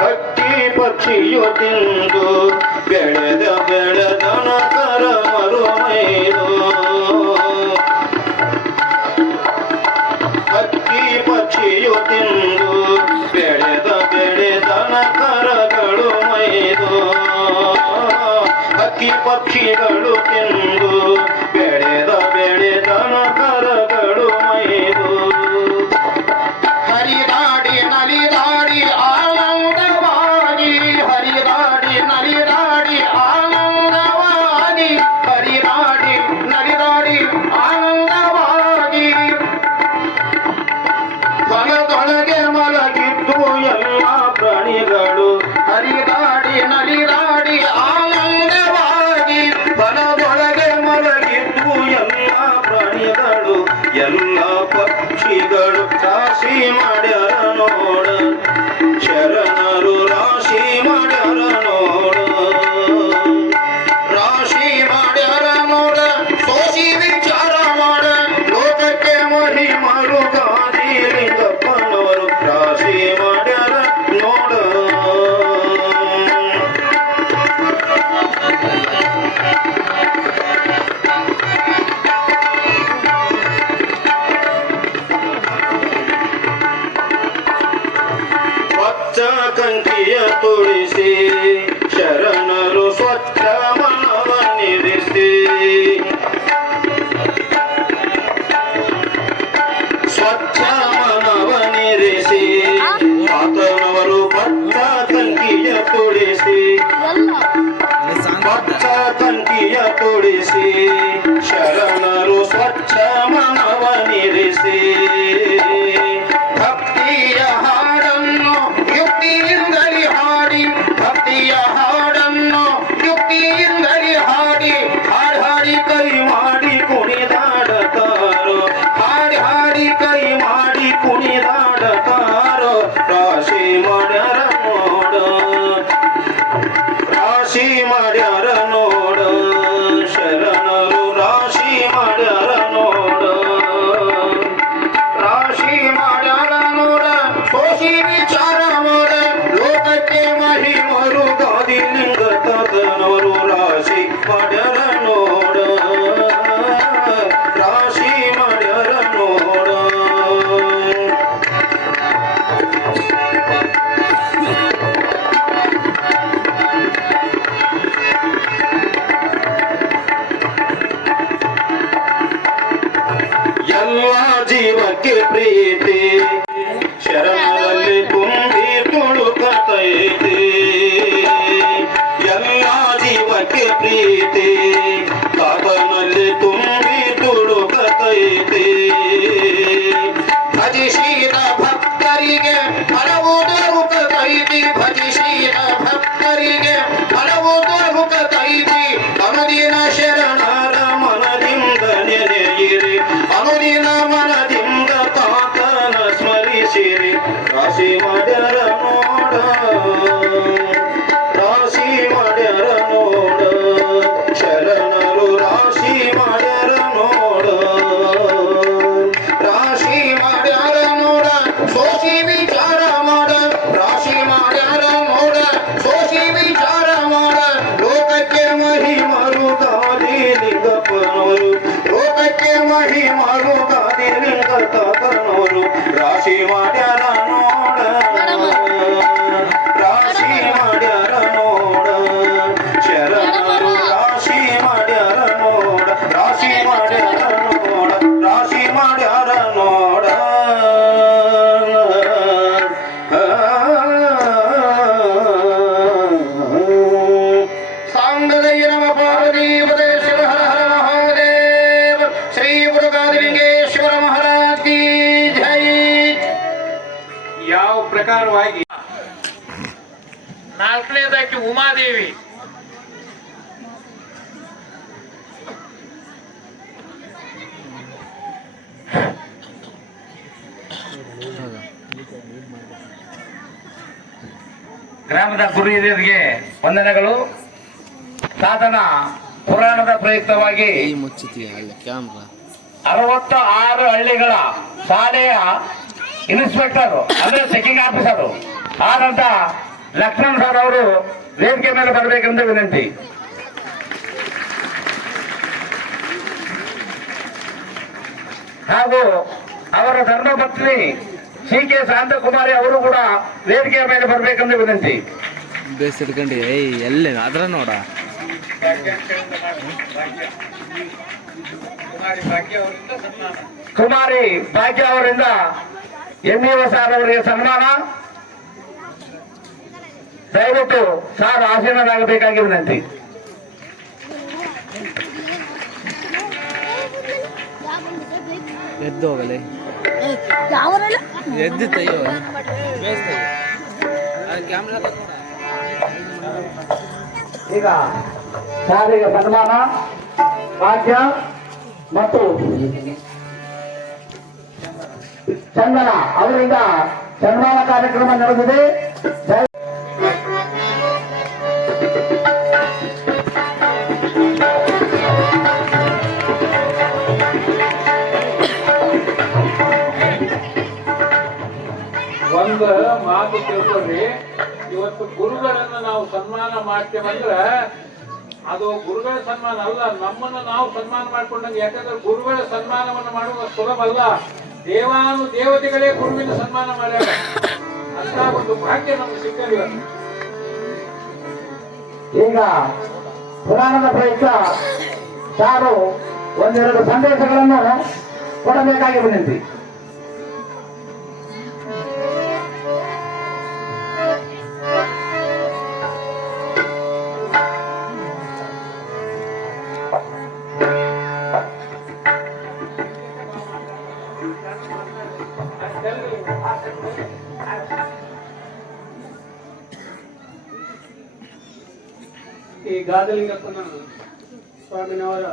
ಹಕ್ಕಿ ಪಕ್ಷಿಯು ತಿಂದು ಬೆಳೆದ ಬೆಳೆದನ ಕರ ಮರುಮೈದು ಹಕ್ಕಿ ಪಕ್ಷಿಯು ತಿಂದು ಬೆಳೆದ ಬೆಳೆದನ ಕರಗಳು ಮೈದು ಹಕ್ಕಿ ಪಕ್ಷಿಗಳು ತಿಂದು ಬೆಳೆದ ಬೆಳೆದನ ಕರಗಳು ಮೈದು ಹರಿದಾಡಿ ನಲಿದಾಡಿ ಆನಂದವಾಗಿ ಹರಿದಾಡಿ ನಲಿದಾಡಿ ಆನಂದವಾಗಿ ಹರಿದಾಡಿ ನಲಿದಾಡಿ ಆನಂದವಾಗಿ ಹೊಲದೊಳಗೆ ಮಲಗಿದ್ದು ಎಲ್ಲ ಪ್ರಾಣಿಗಳು ಹರಿದಾಡಿ ನಲಿದಾಡಿ ಆನಂದವಾಗಿ ಹೊಲದೊಳಗೆ ಮಲಗಿದ್ದು ಎಲ್ಲ ಪ್ರಾಣಿಗಳು ಎಲ್ಲ ಪಕ್ಷಿಗಳು ರಾಶಿ ಮಾಡ್ಯಾರ ನೋಡ ಶರಣರು ರಾಶಿ ಮಾಡ್ಯಾರ ನೋಡ ರಾಶಿ ಮಾಡ್ಯಾರ ನೋಡ ಸೋಸಿ ವಿಚಾರ ಮಾಡ ಲೋಕಕ್ಕೆ ಮರಿ ಮರುಗಾದಿ ಲಿಂಗಪ್ಪನವರು ರಾಶಿ ಮಾಡ್ಯಾರ ನೋಡ ಸ್ವಚ್ಛ ಕಂಕಿಯ ತುಳಿಸಿ ಶರಣರು ಸ್ವಚ್ಛ ಮನವನ್ನಿರಿಸಿ ಸ್ವಚ್ಛ ಮನವನ್ನಿರಿಸಿ ಆತನವರು ಪಚ್ಚ ಕಂಕಿಯ ತುಳಿಸಿ ಪಚ್ಚ ಕಂಕಿಯ ತುಳಿಸಿ ಶರಣರು ಸ್ವಚ್ಛ ಮನವನ್ನಿರಿಸಿ ಭಕ್ತಿಯ ಹಾಡನ್ನು ಯುಕ್ತಿಯಿಂದಲೇ ಹಾಡಿ ಭಕ್ತಿಯ ಹಾಡನ್ನು ಯುಕ್ತಿಯಿಂದಲೇ ಹಾಡಿ ಹಾಡಿ ಹಾಡಿ ಕೈ ಮಾಡಿ ಕುಣಿದಾಡತಾರೋ ಹಾಡಿ ಹಾಡಿ ಕೈ ಮಾಡಿ ಕುಣಿದಾಡತಾರೋ ರಾಶಿ ಮಾಡ್ಯಾರ ನೋಡ ರಾಶಿ ಮಾಡ್ಯಾರ ನೋಡ ಶರಣರು ರಾಶಿ ಮಾಡ್ಯಾರ ನೋಡ ರಾಶಿ ಮಾಡ್ಯಾರ ನೋಡ ಸೋಸಿ ವಿಚಾರ ಮಾಡ ಲೋಕಕ್ಕೆ ಮಹಿಮರು ಗಾದಿ ಲಿಂಗ ತದನವರು ರಾಶಿ ಮಾಡ್ಯಾರ ನೋಡ ರಾಶಿ ಮಾಡ್ಯಾರ ನೋಡ ಎಲ್ಲ ಜೀವಕ್ಕೆ ಪ್ರೀತಿ ಶರಣರಲ್ಲಿ ತುಂಬಿ ತುಳುಕತೈತಿ ಎಲ್ಲ ಜೀವಕ್ಕೆ ಪ್ರೀತಿ ಕಾತನಲ್ಲಿ ತುಂಬಿ ತುಳುಕತೈತಿ ಭಜಿಸಿದ ಭಕ್ತರಿಗೆ ಹಲವು ದೊರಕತೈತಿ ಭಜಿಸಿದ ಭಕ್ತರಿಗೆ ಹಲವು ದೊರಕತೈತಿ ಅನುದಿನ ಶರಣರ ಮನದಿಂದ ನೆನೆಯಿರಿ ಅನುದಿನ ಮನದಿಂದ ತಾತನ ಸ್ಮರಿಸಿರಿ ರಾಶಿ ಮಾಡ್ಯಾರ ನೋಡ ರಾಶಿ ಮಾಡ್ಯಾರ ನೋಡ ಶರಣರು ರಾಶಿ ಮಾಡ್ಯಾರ ನೋಡ ರಾಶಿ ಮಾಡ್ಯಾರ ನೋಡ ಸೋಸಿ ವಿಚಾರ ಮಾಡ ರಾಶಿ ಮಾಡ್ಯಾರ ನೋಡ ಸೋಸಿ ವಿಚಾರ ಮಾಡ ಲೋಕಕ್ಕೆ ಮಹಿಮರು ಗಾದಿ ಲಿಂಗಪ್ಪನವರು ಲೋಕಕ್ಕೆ ಮಹಿಮರು ಗಾದಿ ಲಿಂಗ ತಾತನವರು ರಾಶಿ ಮಾಡ್ಯಾರ ನೋಡ ರಾಶಿ ಮಾಡ್ಯಾರ ನೋಡ ಶರಣರು ರಾಶಿ ಮಾಡ್ಯಾರ ನೋಡ ರಾಶಿ ಮಾಡ್ಯಾರ ನೋಡ ರಾಶಿ ಮಾಡ್ಯಾರ ನೋಡ ಸಾಂಗದಯ್ಯ ನಮ ಪಾರ್ವತಿ ಶಿವ ಹರ ಹರ ಮಹಾದೇವ ಶ್ರೀ ಗುರುಗಾದಿಲಿಂಗೇಶ್ವರ ಮಹಾರಾಜ್ ಕಿ ಜೈ. ಯಾವ ಪ್ರಕಾರವಾಗಿ ನಾಲ್ಕನೇದಾಗಿ ಉಮಾದೇವಿ ಗ್ರಾಮದ ಗುರು ಹಿರಿಯರಿಗೆ ವಂದನೆಗಳು. ಸಾಧನ ಪುರಾಣದ ಪ್ರಯುಕ್ತವಾಗಿ ಈ ಮುಚ್ಚಿತೀಯ ಅಲ್ಲ ಕ್ಯಾಮ್ರಾ 66 ಹಳ್ಳಿಗಳ ಶಾಲೆಯ ಇನ್ಸ್ಪೆಕ್ಟರ್ ಅಂದ್ರೆ ಚೆಕಿಂಗ್ ಆಫೀಸರ್ ಆದಂತ ಲಕ್ಷ್ಮಣ್ ಸರ್ ಅವರು ವೇದಿಕೆ ಮೇಲೆ ಬರಬೇಕೆಂದು ವಿನಂತಿ. ಹಾಗೂ ಅವರ ಧರ್ಮಪತ್ನಿ ಸಿ.ಕೆ. ಶಾಂತಕುಮಾರಿ ಅವರು ಕೂಡ ವೇದಿಕೆಯ ಮೇಲೆ ಬರಬೇಕೆಂದು ವಿನಂತಿ. ಬೇಸಿಡ್ಕೊಂಡು ಏಯ್ ಎಲ್ಲೇ ಅದ್ರ ನೋಡ ಕುಮಾರಿ ಭಾಗ್ಯ ಅವರಿಂದ ಎಂಇಒ ಸಾರ್ ಅವರಿಗೆ ಸನ್ಮಾನ. ದಯವಿಟ್ಟು ಸಾರ್ ಆಸೀನರಾಗಬೇಕಾಗಿ ವಿನಂತಿ. ಎದ್ದು ಹೋಗಲಿ ಎದ್ದು ತೆಯ್ಯೋ ಕ್ಯಾಮ್ರಾ ಈಗ ಸಾರಿಗೆ ಸನ್ಮಾನ ಭಾಗ್ಯ ಮತ್ತು ಚಂದನ ಅವರಿಂದ ಸನ್ಮಾನ ಕಾರ್ಯಕ್ರಮ ನಡೆದಿದೆ. ಒಂದು ಮಾತು ತಿಳ್ಕೊಳ್ರಿ, ಇವತ್ತು ಗುರುಗಳನ್ನ ನಾವು ಸನ್ಮಾನ ಮಾಡ್ತೇವಂದ್ರ ಅದು ಗುರುಗಳ ಸನ್ಮಾನ ಅಲ್ಲ, ನಮ್ಮನ್ನು ನಾವು ಸನ್ಮಾನ ಮಾಡ್ಕೊಂಡಂಗೆ. ಯಾಕಂದ್ರೆ ಗುರುಗಳ ಸನ್ಮಾನವನ್ನು ಮಾಡುವ ಸುಲಭ ಅಲ್ಲ. ದೇವಾನು ದೇವತೆಗಳೇ ಗುರುವಿನ ಸನ್ಮಾನ ಮಾಡ್ಯಾರ. ಅಂತ ಒಂದು ಭಾಗ್ಯ ನಮ್ಗೆ ಸಿಕ್ಕಲ್ಲ. ಈಗ ಪುರಾಣದ ಪ್ರಯುಕ್ತ ಸಾರು ಒಂದೆರಡು ಸಂದೇಶಗಳನ್ನು ಕೊಡಬೇಕಾಗಿ ವಿನಂತಿ. ಈ ಗಾದಲಿಂಗಪ್ಪನ ಸ್ವಾಮಿನವರ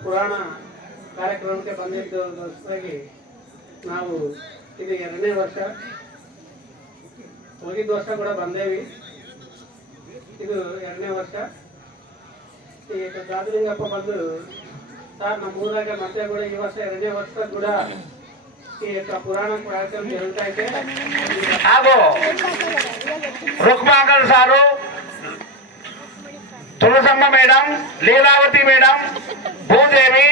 ಪುರಾಣ ಕಾರ್ಯಕ್ರಮಕ್ಕೆ ಬಂದಿದ್ದಕ್ಕಾಗಿ ನಾವು ಇದು 2ನೇ ವರ್ಷ. ಹೋಗಿದ್ದ ವರ್ಷ ಕೂಡ ಬಂದೇವಿ. ಇದು 2ನೇ ವರ್ಷ. ಈ ಗಾದಲಿಂಗಪ್ಪ ಬಂದು ಸರ್ ನಮ್ಮ ಊರಾಗ ಮತ್ತೆ ಕೂಡ ಈ ವರ್ಷ 2ನೇ ವರ್ಷ ಕೂಡ ಈ ಪುರಾಣ ಕಾರ್ಯಕ್ರಮ ಜರುಗ್ತಾ ಇದೆ. ಹಾಗೂ ರುಕ್ಮಾಂಗಲ್ ಸಾರು, ತುಳಸಮ್ಮ ಮೇಡಮ್, ಲೀಲಾವತಿ ಮೇಡಮ್, ಭೂದೇವಿ,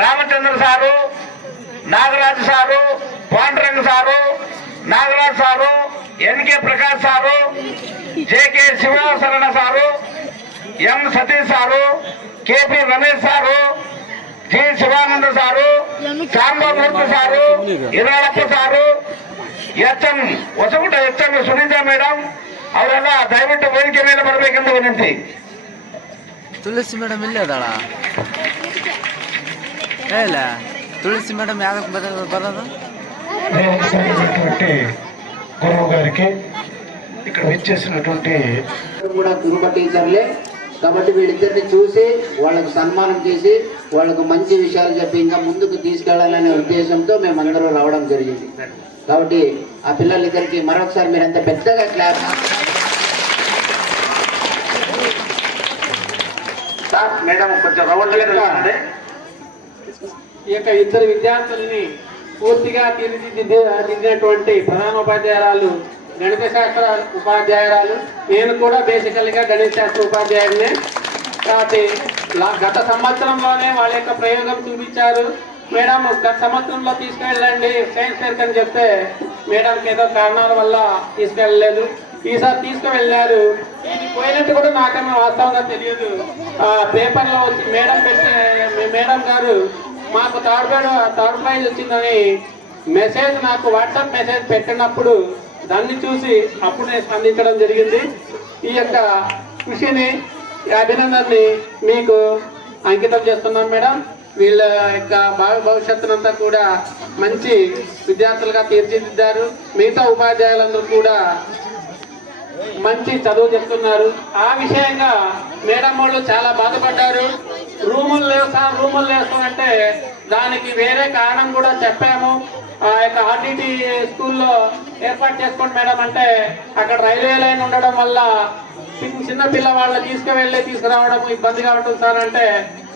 ರಾಮಚಂದ್ರ ಸಾರು, ನಾಗರಾಜ್ ಸಾರು, ಪಾಂಡುರಂಗ ಸಾರು, ನಾಗರಾಜ್ ಸಾರು, NK ಪ್ರಕಾಶ್ ಸಾರು, JK ಶಿವಶರಣ ಸಾರು, M ಸತೀಶ್ ಸಾರು, KP ರಮೇಶ್ ಸಾರು, G ಶಿವಾನಂದ ಸಾರು, ಸಾಂಬಮೂರ್ತಿ ಸಾರು, ಹಿರಾಳಪ್ಪ ಸಾರು, HM ಹೊಸಗುಟ HM ಸುನೀತಾ ಮೇಡಮ್ ಅವರೆಲ್ಲ ದಯವಿಟ್ಟು ವೇದಿಕೆ ಮೇಲೆ ಬರಬೇಕೆಂದು ವಿನಂತಿ. ತುಳಸಿ ಮೇಡಮ್ ಇಲ್ಲೇ ಅದಾಳ? ಇಲ್ಲ, ತುಳಸಿ ಮೇಡಮ್ ಯಾಕೆ ಬರೋದು? గురువు గారికి ఇక్కడ వచ్చేసినటువంటి కూడా గురువ టీచర్లే కాబట్టి వీళ్ళిద్దరిని చూసి వాళ్ళకు సన్మానం చేసి వాళ్ళకు మంచి విషయాలు చెప్పి ఇంకా ముందుకు తీసుకెళ్లాలనే ఉద్దేశంతో మేము అందరూ రావడం జరిగింది. కాబట్టి ఆ పిల్లలిద్దరికి మరొకసారి మీరు అంత పెద్దగా క్లాస్. మేడం కొంచెం రౌండ్ ఈ యొక్క ఇద్దరు విద్యార్థుల్ని పూర్తిగా తీర్చిదిద్దినటువంటి ప్రధానోపాధ్యాయురాలు గణిత శాస్త్ర ఉపాధ్యాయురాలు. నేను కూడా బేసికల్గా గణిత శాస్త్ర ఉపాధ్యాయుడినే. కాబట్టి గత సంవత్సరంలోనే వాళ్ళ యొక్క ప్రయోగం చూపించారు. మేడం గత సంవత్సరంలో తీసుకెళ్ళండి సైన్స్ ఫేర్ అని చెప్తే మేడంకి ఏదో కారణాల వల్ల తీసుకెళ్ళలేదు. ఈసారి తీసుకువెళ్ళారు. ఇది పోయినట్టు కూడా నాకన్నా వాస్తవంగా తెలియదు. పేపర్లో వచ్చి మేడం గారు మాకు థర్డ్ ప్రైజ్ వచ్చిందని మెసేజ్ నాకు వాట్సాప్ మెసేజ్ పెట్టినప్పుడు దాన్ని చూసి అప్పుడు నేను స్పందించడం జరిగింది. ఈ యొక్క కృషిని అభినందనని మీకు అంకితం చేస్తున్నాను మేడం. వీళ్ళ యొక్క భవిష్యత్తునంతా కూడా మంచి విద్యార్థులుగా తీర్చిదిద్దారు. మిగతా ఉపాధ్యాయులందరూ కూడా మంచి చదువు చెప్తున్నారు. ఆ విషయంగా మేడం వాళ్ళు చాలా బాధపడ్డారు. రూములు లేవు సార్, రూములు లేస్తామంటే దానికి వేరే కారణం కూడా చెప్పాము. ఆ యొక్క RTT స్కూల్లో ఏర్పాటు చేసుకోండి మేడం అంటే అక్కడ రైల్వే లైన్ ఉండడం వల్ల చిన్న పిల్లవాళ్ళని తీసుకురావడం ఇబ్బంది కావటం సార్ అంటే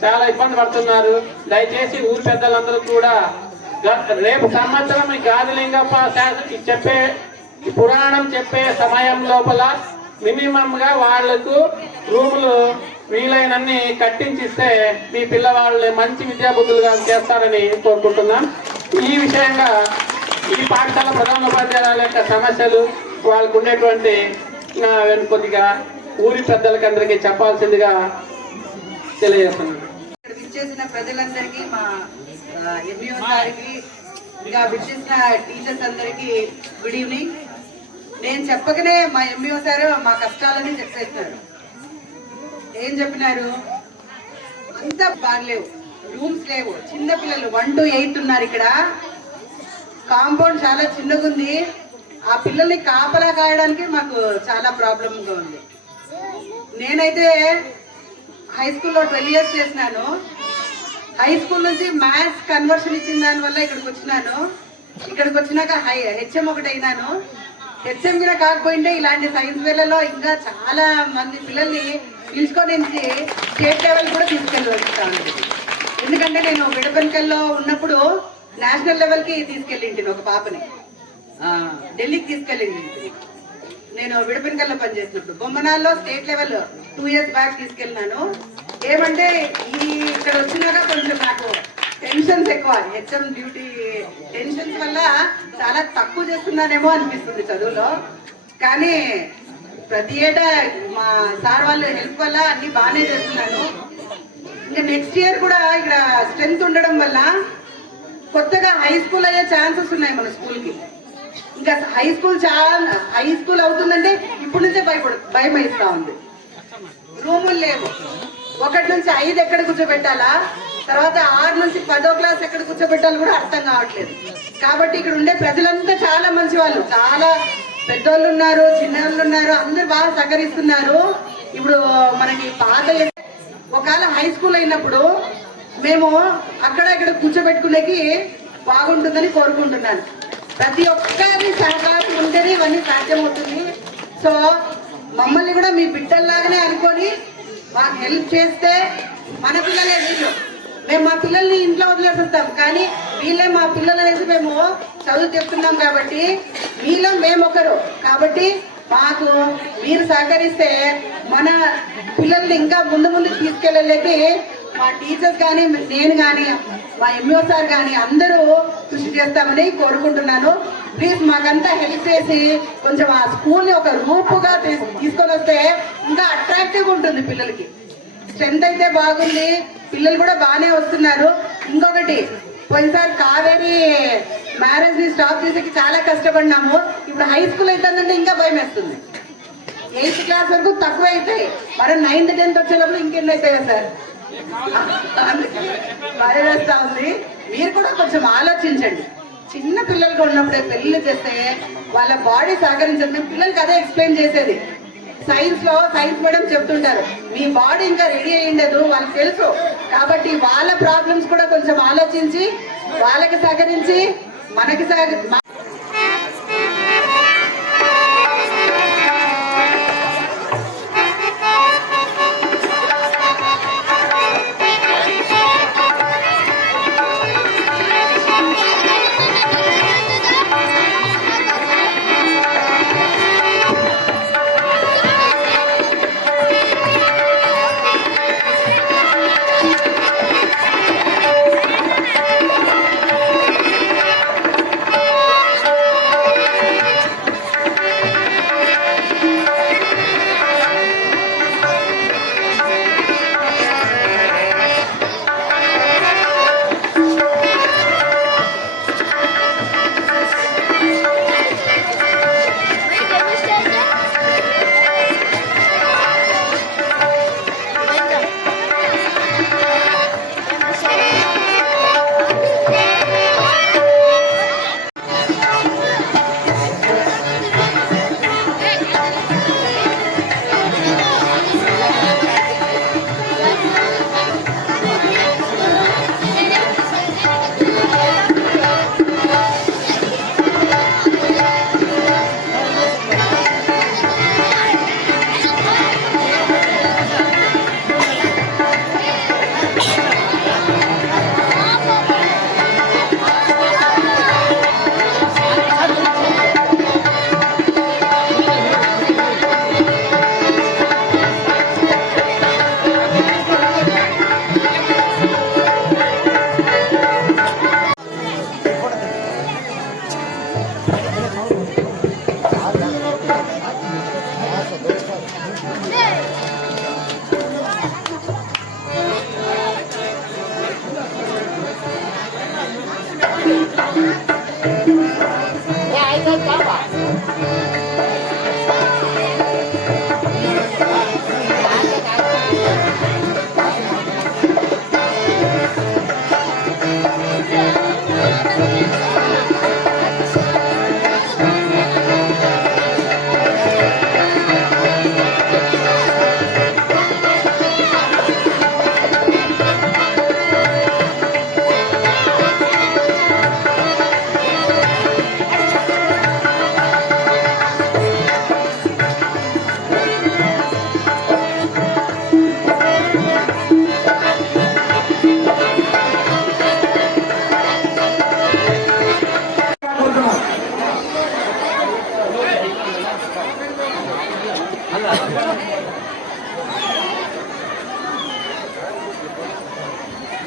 చాలా ఇబ్బంది పడుతున్నారు. దయచేసి ఊరి పెద్దలందరూ కూడా రేపు సంవత్సరం ఈ గాదిలింగప్ప చెప్పే పురాణం చెప్పే సమయం లోపల మినిమం గా వాళ్లకు రూములు వీలైనన్ని కట్టించిస్తే మీ పిల్లవాళ్ళు మంచి విద్యాబుద్ధులుగా చేస్తారని కోరుకుంటున్నాం. ఈ విషయంగా ఈ పాఠశాల ప్రధానోపాధ్యాయుల యొక్క సమస్యలు వాళ్ళకు ఉండేటువంటి కొద్దిగా ఊరి పెద్దలకి అందరికీ చెప్పాల్సిందిగా తెలియజేస్తున్నాను. ఇక్కడ విచ్చేసిన ప్రజలందరికీ, మా ఎంఈఓ గారికి, ఇంకా విచ్చేసిన టీచర్స్ అందరికీ గుడ్ ఈవినింగ్. నేను చెప్పకనే మా ఎంఈఓ సార్ మా కష్టాలని చెప్పేస్తున్నారు. ఏం చెప్పినారు? అంతా బాగలేవు, రూమ్స్ లేవు, చిన్న పిల్లలు 1 to 8 ఉన్నారు ఇక్కడ. కాంపౌండ్ చాలా చిన్నగా ఉంది. ఆ పిల్లల్ని కాపలా కాయడానికి మాకు చాలా ప్రాబ్లంగా ఉంది. నేనైతే హై స్కూల్లో 12 years చేసినాను. హై స్కూల్ నుంచి మ్యాథ్స్ కన్వర్షన్ ఇచ్చిన దానివల్ల ఇక్కడికి వచ్చినాను. ఇక్కడికి వచ్చినాక హెచ్ఎం ఒకటి అయినాను. హెచ్ఎం కూడా కాకపోయింటే ఇలాంటి సైన్స్ వేళలో ఇంకా చాలా మంది పిల్లల్ని పిలుచుకొని స్టేట్ లెవెల్ కూడా తీసుకెళ్ళి. ఎందుకంటే నేను విడపన్కల్లో ఉన్నప్పుడు నేషనల్ లెవెల్కి తీసుకెళ్ళింటి ఒక పాపని, ఢిల్లీకి తీసుకెళ్ళింది. నేను విడపన్కల్లో పనిచేసినప్పుడు బొమ్మనాల్లో స్టేట్ లెవెల్ 2 years బ్యాక్ తీసుకెళ్ళినాను. ఏమంటే ఇక్కడ వచ్చినాక కొంచెం నాకు టెన్షన్స్ ఎక్కువ, హెచ్ఎం డ్యూటీ టెన్షన్స్ వల్ల చాలా తక్కువ చేస్తున్నానేమో అనిపిస్తుంది చదువులో. కానీ ప్రతి ఏటా మా సార్ వాళ్ళ హెల్ప్ వల్ల అన్ని బాగానే చేస్తున్నాను. ఇంకా నెక్స్ట్ ఇయర్ కూడా ఇక్కడ స్ట్రెంత్ ఉండడం వల్ల కొత్తగా హై స్కూల్ అయ్యే ఛాన్సెస్ ఉన్నాయి మన స్కూల్కి. ఇంకా హై స్కూల్ అవుతుందంటే ఇప్పటి నుంచే భయం వేస్తా ఉంది. రూములు లేవు. 1 నుంచి 5 ఎక్కడ కూర్చోబెట్టాలా, తర్వాత 6 నుంచి 10వ క్లాస్ ఎక్కడ కూర్చోబెట్టాలి కూడా అర్థం కావట్లేదు. కాబట్టి ఇక్కడ ఉండే ప్రజలంతా చాలా మంచి వాళ్ళు, చాలా పెద్దోళ్ళు ఉన్నారు, చిన్నోళ్ళు ఉన్నారు, అందరు బాగా సహకరిస్తున్నారు. ఇప్పుడు మనకి పాత ఒకవేళ హై స్కూల్ అయినప్పుడు మేము అక్కడ ఇక్కడ కూర్చోబెట్టుకునేకి బాగుంటుందని కోరుకుంటున్నాను. ప్రతి ఒక్కరి సహకారం ఉంటేనే ఇవన్నీ సాధ్యమవుతుంది. సో మమ్మల్ని కూడా మీ బిడ్డల్లాగానే అనుకొని మాకు హెల్ప్ చేస్తే, మన పిల్లలే వీళ్ళు, మేము మా పిల్లల్ని ఇంట్లో వదిలేసేస్తాం కానీ వీళ్ళే మా పిల్లలు అనేసి మేము చదువు చెప్తున్నాం. కాబట్టి మీలో మేమొకరు. కాబట్టి మాకు మీరు సహకరిస్తే మన పిల్లల్ని ఇంకా ముందు తీసుకెళ్ళలేకి మా టీచర్స్ కానీ, నేను కానీ, మా ఎంఈఓ సార్ కానీ అందరూ కృషి చేస్తామని కోరుకుంటున్నాను. ప్లీజ్ మాకంతా హెల్ప్ చేసి కొంచెం ఆ స్కూల్ని ఒక రూపుగా తీసుకొని వస్తే ఇంకా అట్రాక్టివ్గా ఉంటుంది పిల్లలకి. స్ట్రెంత్ అయితే బాగుంది, పిల్లలు కూడా బాగానే వస్తున్నారు. ఇంకొకటి, పోయినసారి కావేరి మ్యారేజ్ ని స్టాప్ చేసేకి చాలా కష్టపడినాము. ఇప్పుడు హై స్కూల్ అవుతుందంటే ఇంకా భయం వేస్తుంది. 8th క్లాస్ వరకు తక్కువ అవుతాయి, మరి 9th 10th వచ్చేటప్పుడు ఇంకెన్ని అవుతాయా సార్? భయం వేస్తా ఉంది. మీరు కూడా కొంచెం ఆలోచించండి. చిన్న పిల్లలుగా ఉన్నప్పుడే పెళ్లి చేస్తే వాళ్ళ బాడీ సహకరించదు. మేము పిల్లలకి అదే ఎక్స్ప్లెయిన్ చేసేది. సైన్స్ మేడం చెప్తుంటారు, మీ బాడీ ఇంకా రెడీ అయ్యిండదు వాళ్ళకి తెలుసు. కాబట్టి వాళ్ళ ప్రాబ్లమ్స్ కూడా కొంచెం ఆలోచించి వాళ్ళకి సహకరించి మనకి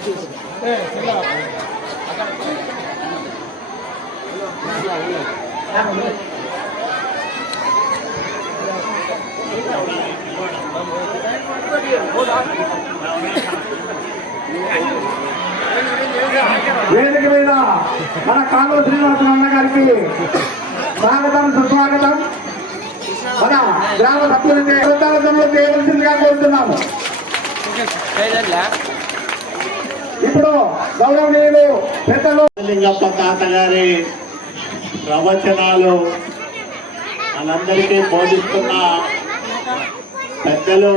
వేదిక మీద మన కాలువ శ్రీనివాసరావు అన్న గారికి స్వాగతం సుస్వాగతం. మన గ్రామ సభ్యులకి వృద్ధాశ్రమంలో చేయవలసిందిగా కోరుతున్నాము. ఇప్పుడు గౌరవనీయులు పెద్దలు లింగప్ప తాత గారి ప్రవచనాలు మనందరికీ బోధిస్తున్న పెద్దలు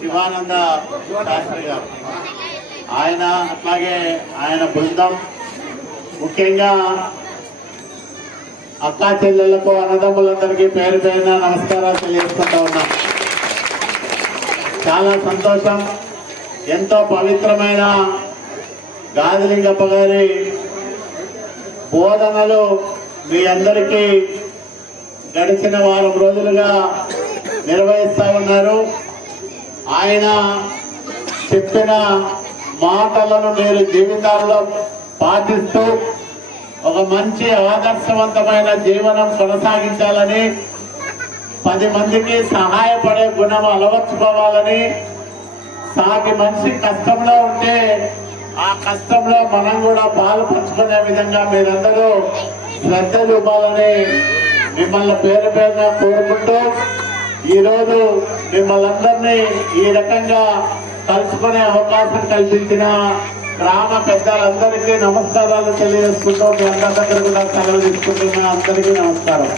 శివానంద శాస్త్రి గారు, ఆయన అట్లాగే ఆయన బృందం, ముఖ్యంగా అక్కా చెల్లెళ్లకు అన్నదమ్ములందరికీ పేరు పేరున నమస్కారాలు తెలియజేస్తుంటా ఉన్నాం. చాలా సంతోషం. ఎంతో పవిత్రమైన గాదిలింగప్ప గారి బోధనలు మీ అందరికీ గడిచిన వారం రోజులుగా నిర్వహిస్తూ ఉన్నారు. ఆయన చెప్పిన మాటలను మీరు జీవితాల్లో పాటిస్తూ ఒక మంచి ఆదర్శవంతమైన జీవనం కొనసాగించాలని, 10 మందికి సహాయపడే గుణం అలవర్చుకోవాలని, సాటి మనిషి కష్టంలో ఉంటే ఆ కష్టంలో మనం కూడా పాలు పంచుకునే విధంగా మీరందరూ శ్రద్ధ చూపాలని మిమ్మల్ని పేరు పేరున కోరుకుంటూ, ఈరోజు మిమ్మల్ని అందరినీ ఈ రకంగా కలుసుకునే అవకాశం కల్పించిన గ్రామ పెద్దలందరికీ నమస్కారాలు తెలియజేసుకుంటూ మీ అందరి దగ్గర కూడా సెలవు తీసుకుంటున్న అందరికీ నమస్కారం.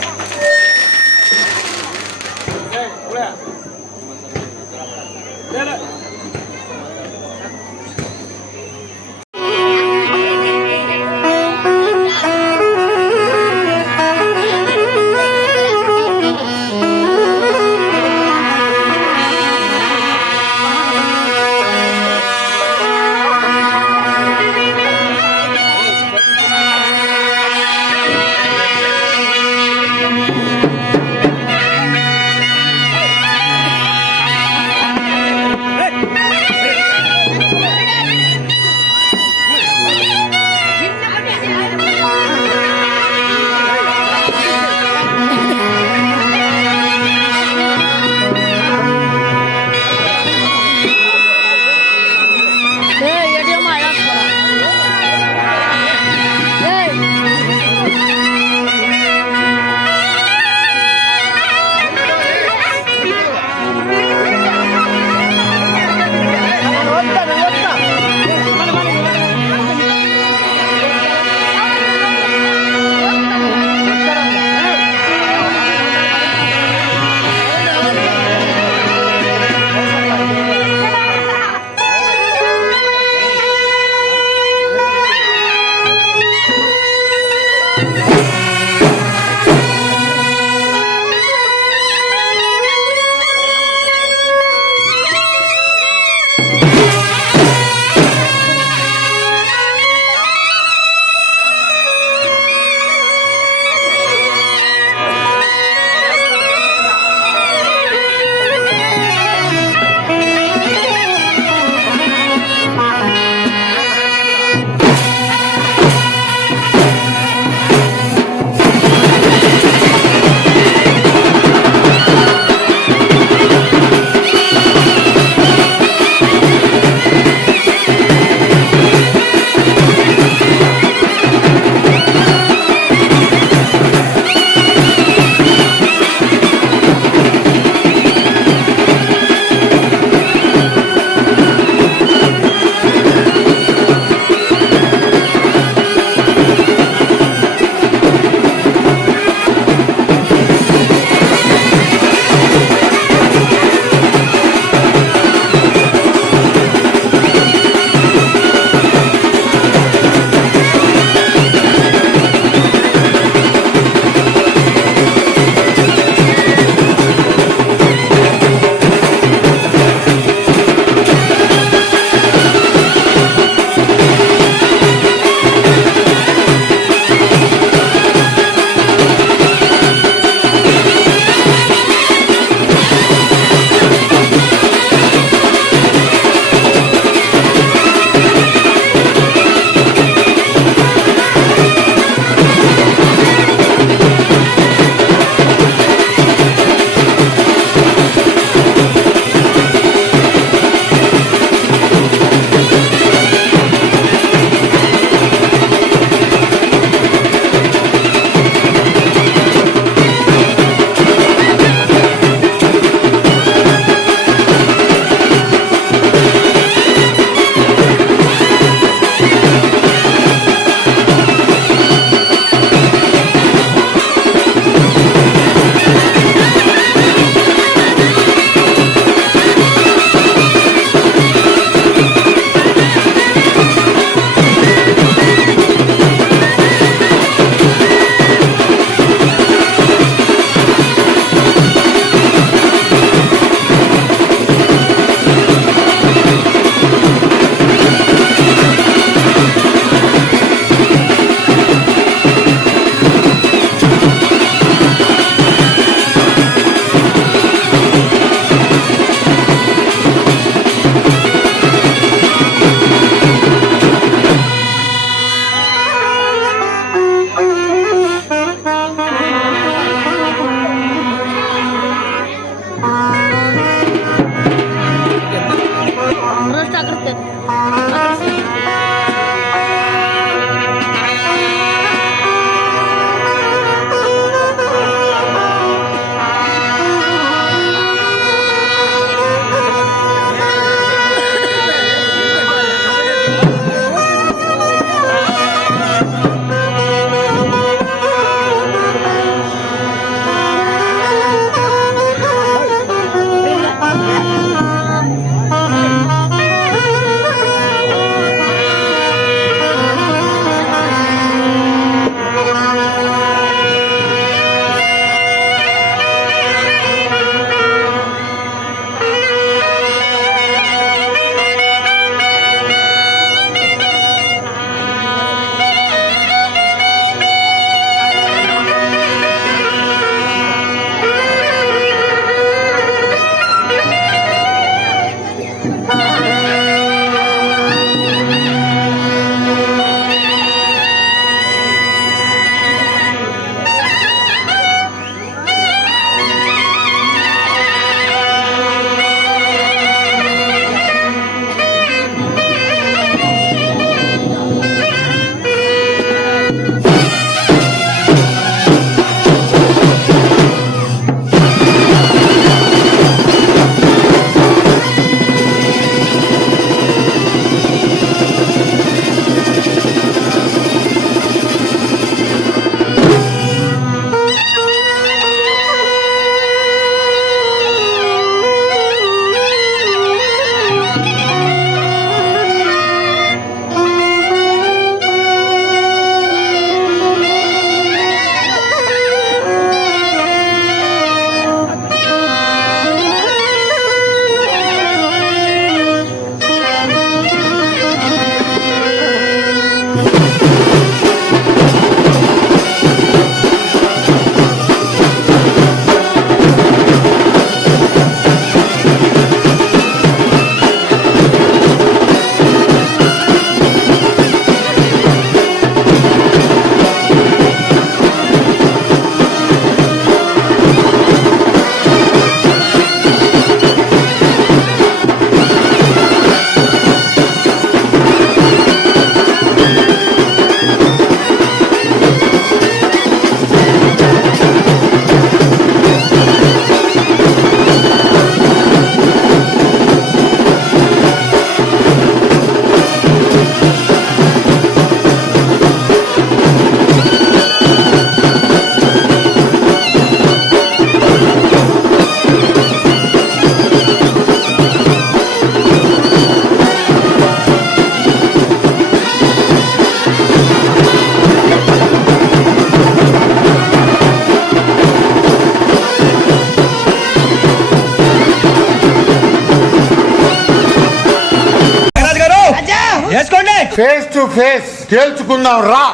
ఫేస్ టు ఫేస్ తేల్చుకుందాం రా.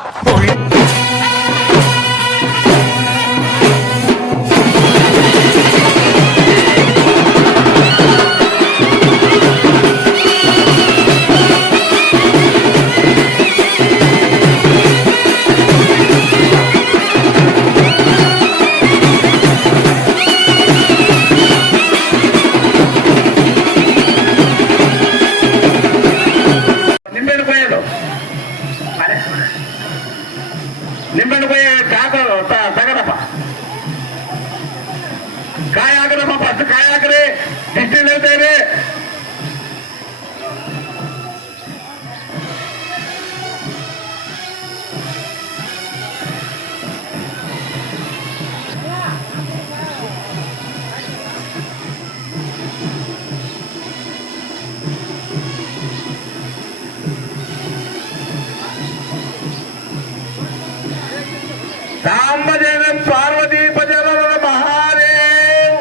ನಿಂಬೆಣ್ಣು ಕೊಯ್ಯ ತಗದಪ್ಪ, ಕಾಯಿ ಹಾಕದಪ್ಪ, ಫಸ್ಟ್ ಕಾಯಿ ಹಾಕ್ರಿ, ಡಿಸ್ಟಿಲ್ ಹೇಳ್ತಾ ಇದೆ. ಸಾಂಬಜನ ಪಾರ್ವತಿ ಭಜನ ಮಹಾದೇವ್.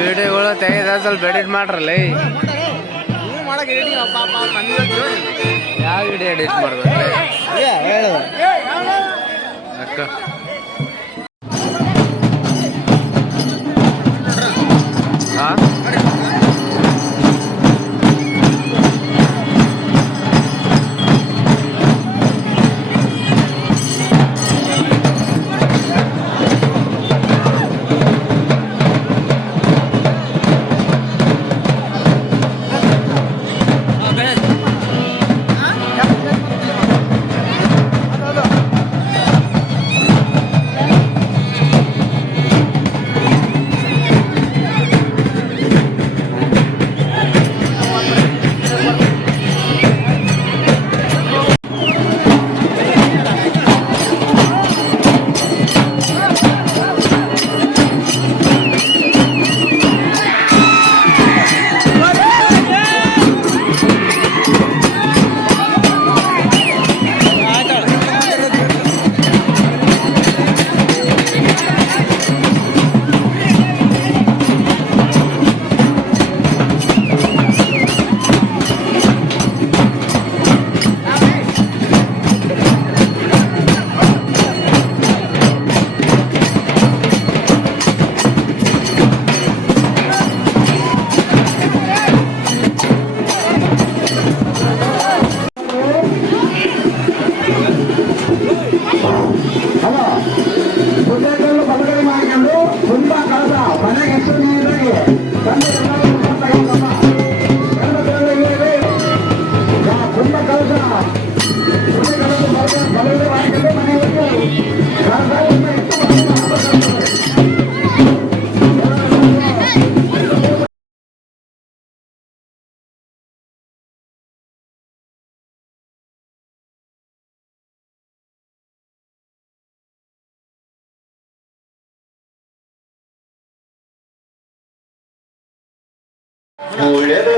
ವಿಡಿಯೋಗಳು ತೆಗೆದ ಸ್ವಲ್ಪ ಎಡಿಟ್ ಮಾಡ್ರಲ್ಲ. ಯಾವ ವಿಡಿಯೋ ಎಡಿಟ್ ಮಾಡ್ಬೇಕು ಅಕ್ಕ? ಹಾಂ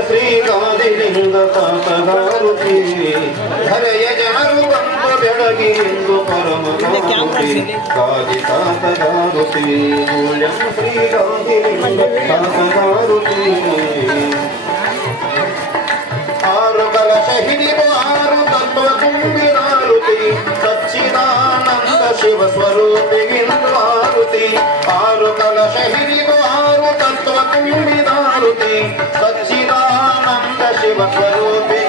ಶ್ರೀ ಗಾದಿಲಿಂಗ ಪಾಪಗಾರುತಿ ಹರೆಯ ಜನರು ಕಂಬ ಬೆಳಗಿ ಎಂದು ಪರಮ ಕಾದಿತಾತದಾರುತಿ ಮೂಲ್ಯಂ ಶ್ರೀಗಾಂಧಿ ತಾತದಾರುತಿ ಆರು ಕಲಶ ಹಿಡಿದು ಆರು ತತ್ವ ತುಂಬಿದಾರುತಿ ಸಚ್ಚಿದಾನಂದ ಶಿವ ಸ್ವರೂಪಿಗಿಂದು ಆರುತಿ ಆರು ಕಲಶ ಹಿಡಿದು ಆರು ತತ್ವ ತುಂಬಿದಾರುತಿ ಸಚ್ಚಿದಾನಂದ ಶಿವ ಸ್ವರೂಪಿ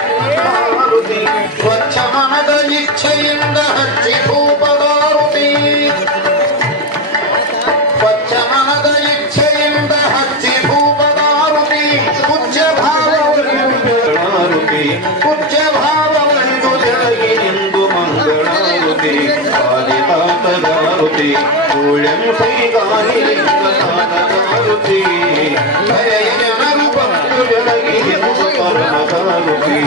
ಆರುತಿ ಸ್ವಚ್ಛ ಮನದ ಇಚ್ಛೆಯಿಂದ ಹಚ್ಚಿ ಧೂಪದಾರುತಿ ಸ್ವಚ್ಛ ಮನದ ಇಚ್ಛೆಯಿಂದ ಹಚ್ಚಿ ಧೂಪದಾರುತಿ ಪೂಜ್ಯ ಭಾವವರುತಿ ಪೂಜ್ಯ ಭಾವವನ್ನು ಜಳಗಿ ಎಂದು ಮಂಗಳಾರುತಿ ಆದಿತಾತದಾರುತಿ ಕೂಳ್ಯಂ ಶ್ರೀಗಾನಿಲಿಂಗನಾದದಾರುತಿ ಹರೆಯ ಜನರು ಬಂದು ಜಳಗಿ ಎಂದು ಪರಮದಾರುತಿ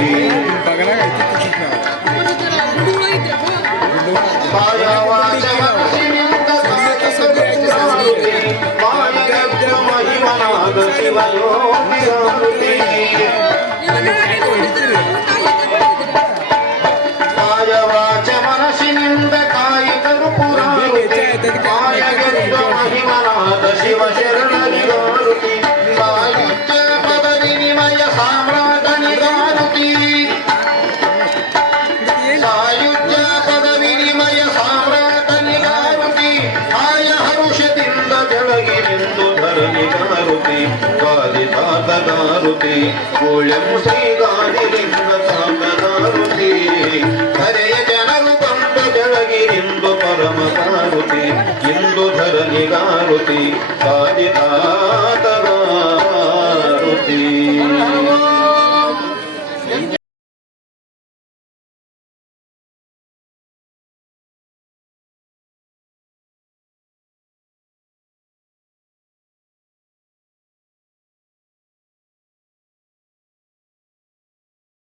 ಮಾಯವಾಚ ಮನಸ್ಸಿನಿಂದ ಕಾಯಕರುತಿ ಮಾಯಗರ್ಭ ಮಹಿಮನಾದ ಶಿವಯೋಗಿರಾರುತಿ ಮಾಯವಾಚ ಮನಸ್ಸಿನಿಂದ ಕಾಯಕರು ಪುರಾರುತಿ ಮಾಯಗರ್ಭ ಮಹಿಮನಾದ ಶಿವ ಶರಣರಿಗಾರುತಿ ಸಾಯುಜ್ಯ ಪದ ವಿನಿಮಯ ಸಾಮ್ರಾಟನಿಗಾರುತಿ ಸಾಯುಜ್ಯ ಪದ ವಿನಿಮಯ ಸಾಮ್ರಾಟನಿಗಾರುತಿ ಆಯ ಹರುಷದಿಂದ ಬೆಳಗಿ ನಿಂದು ಧರಣಿಗಾರುತಿ ಕಾದಿತಾತದಾರುತಿ ಕೂಳ್ಯಂ ಶ್ರೀಗಾನಿಲಿಂಗ ತಾತದಾರುತಿ ಹರೆಯ ಜನರು ಬಂದು ಬೆಳಗಿ ನಿಂದು ಪರಮದಾರುತಿ ಇಂದು ಧರಣಿಗಾರುತಿ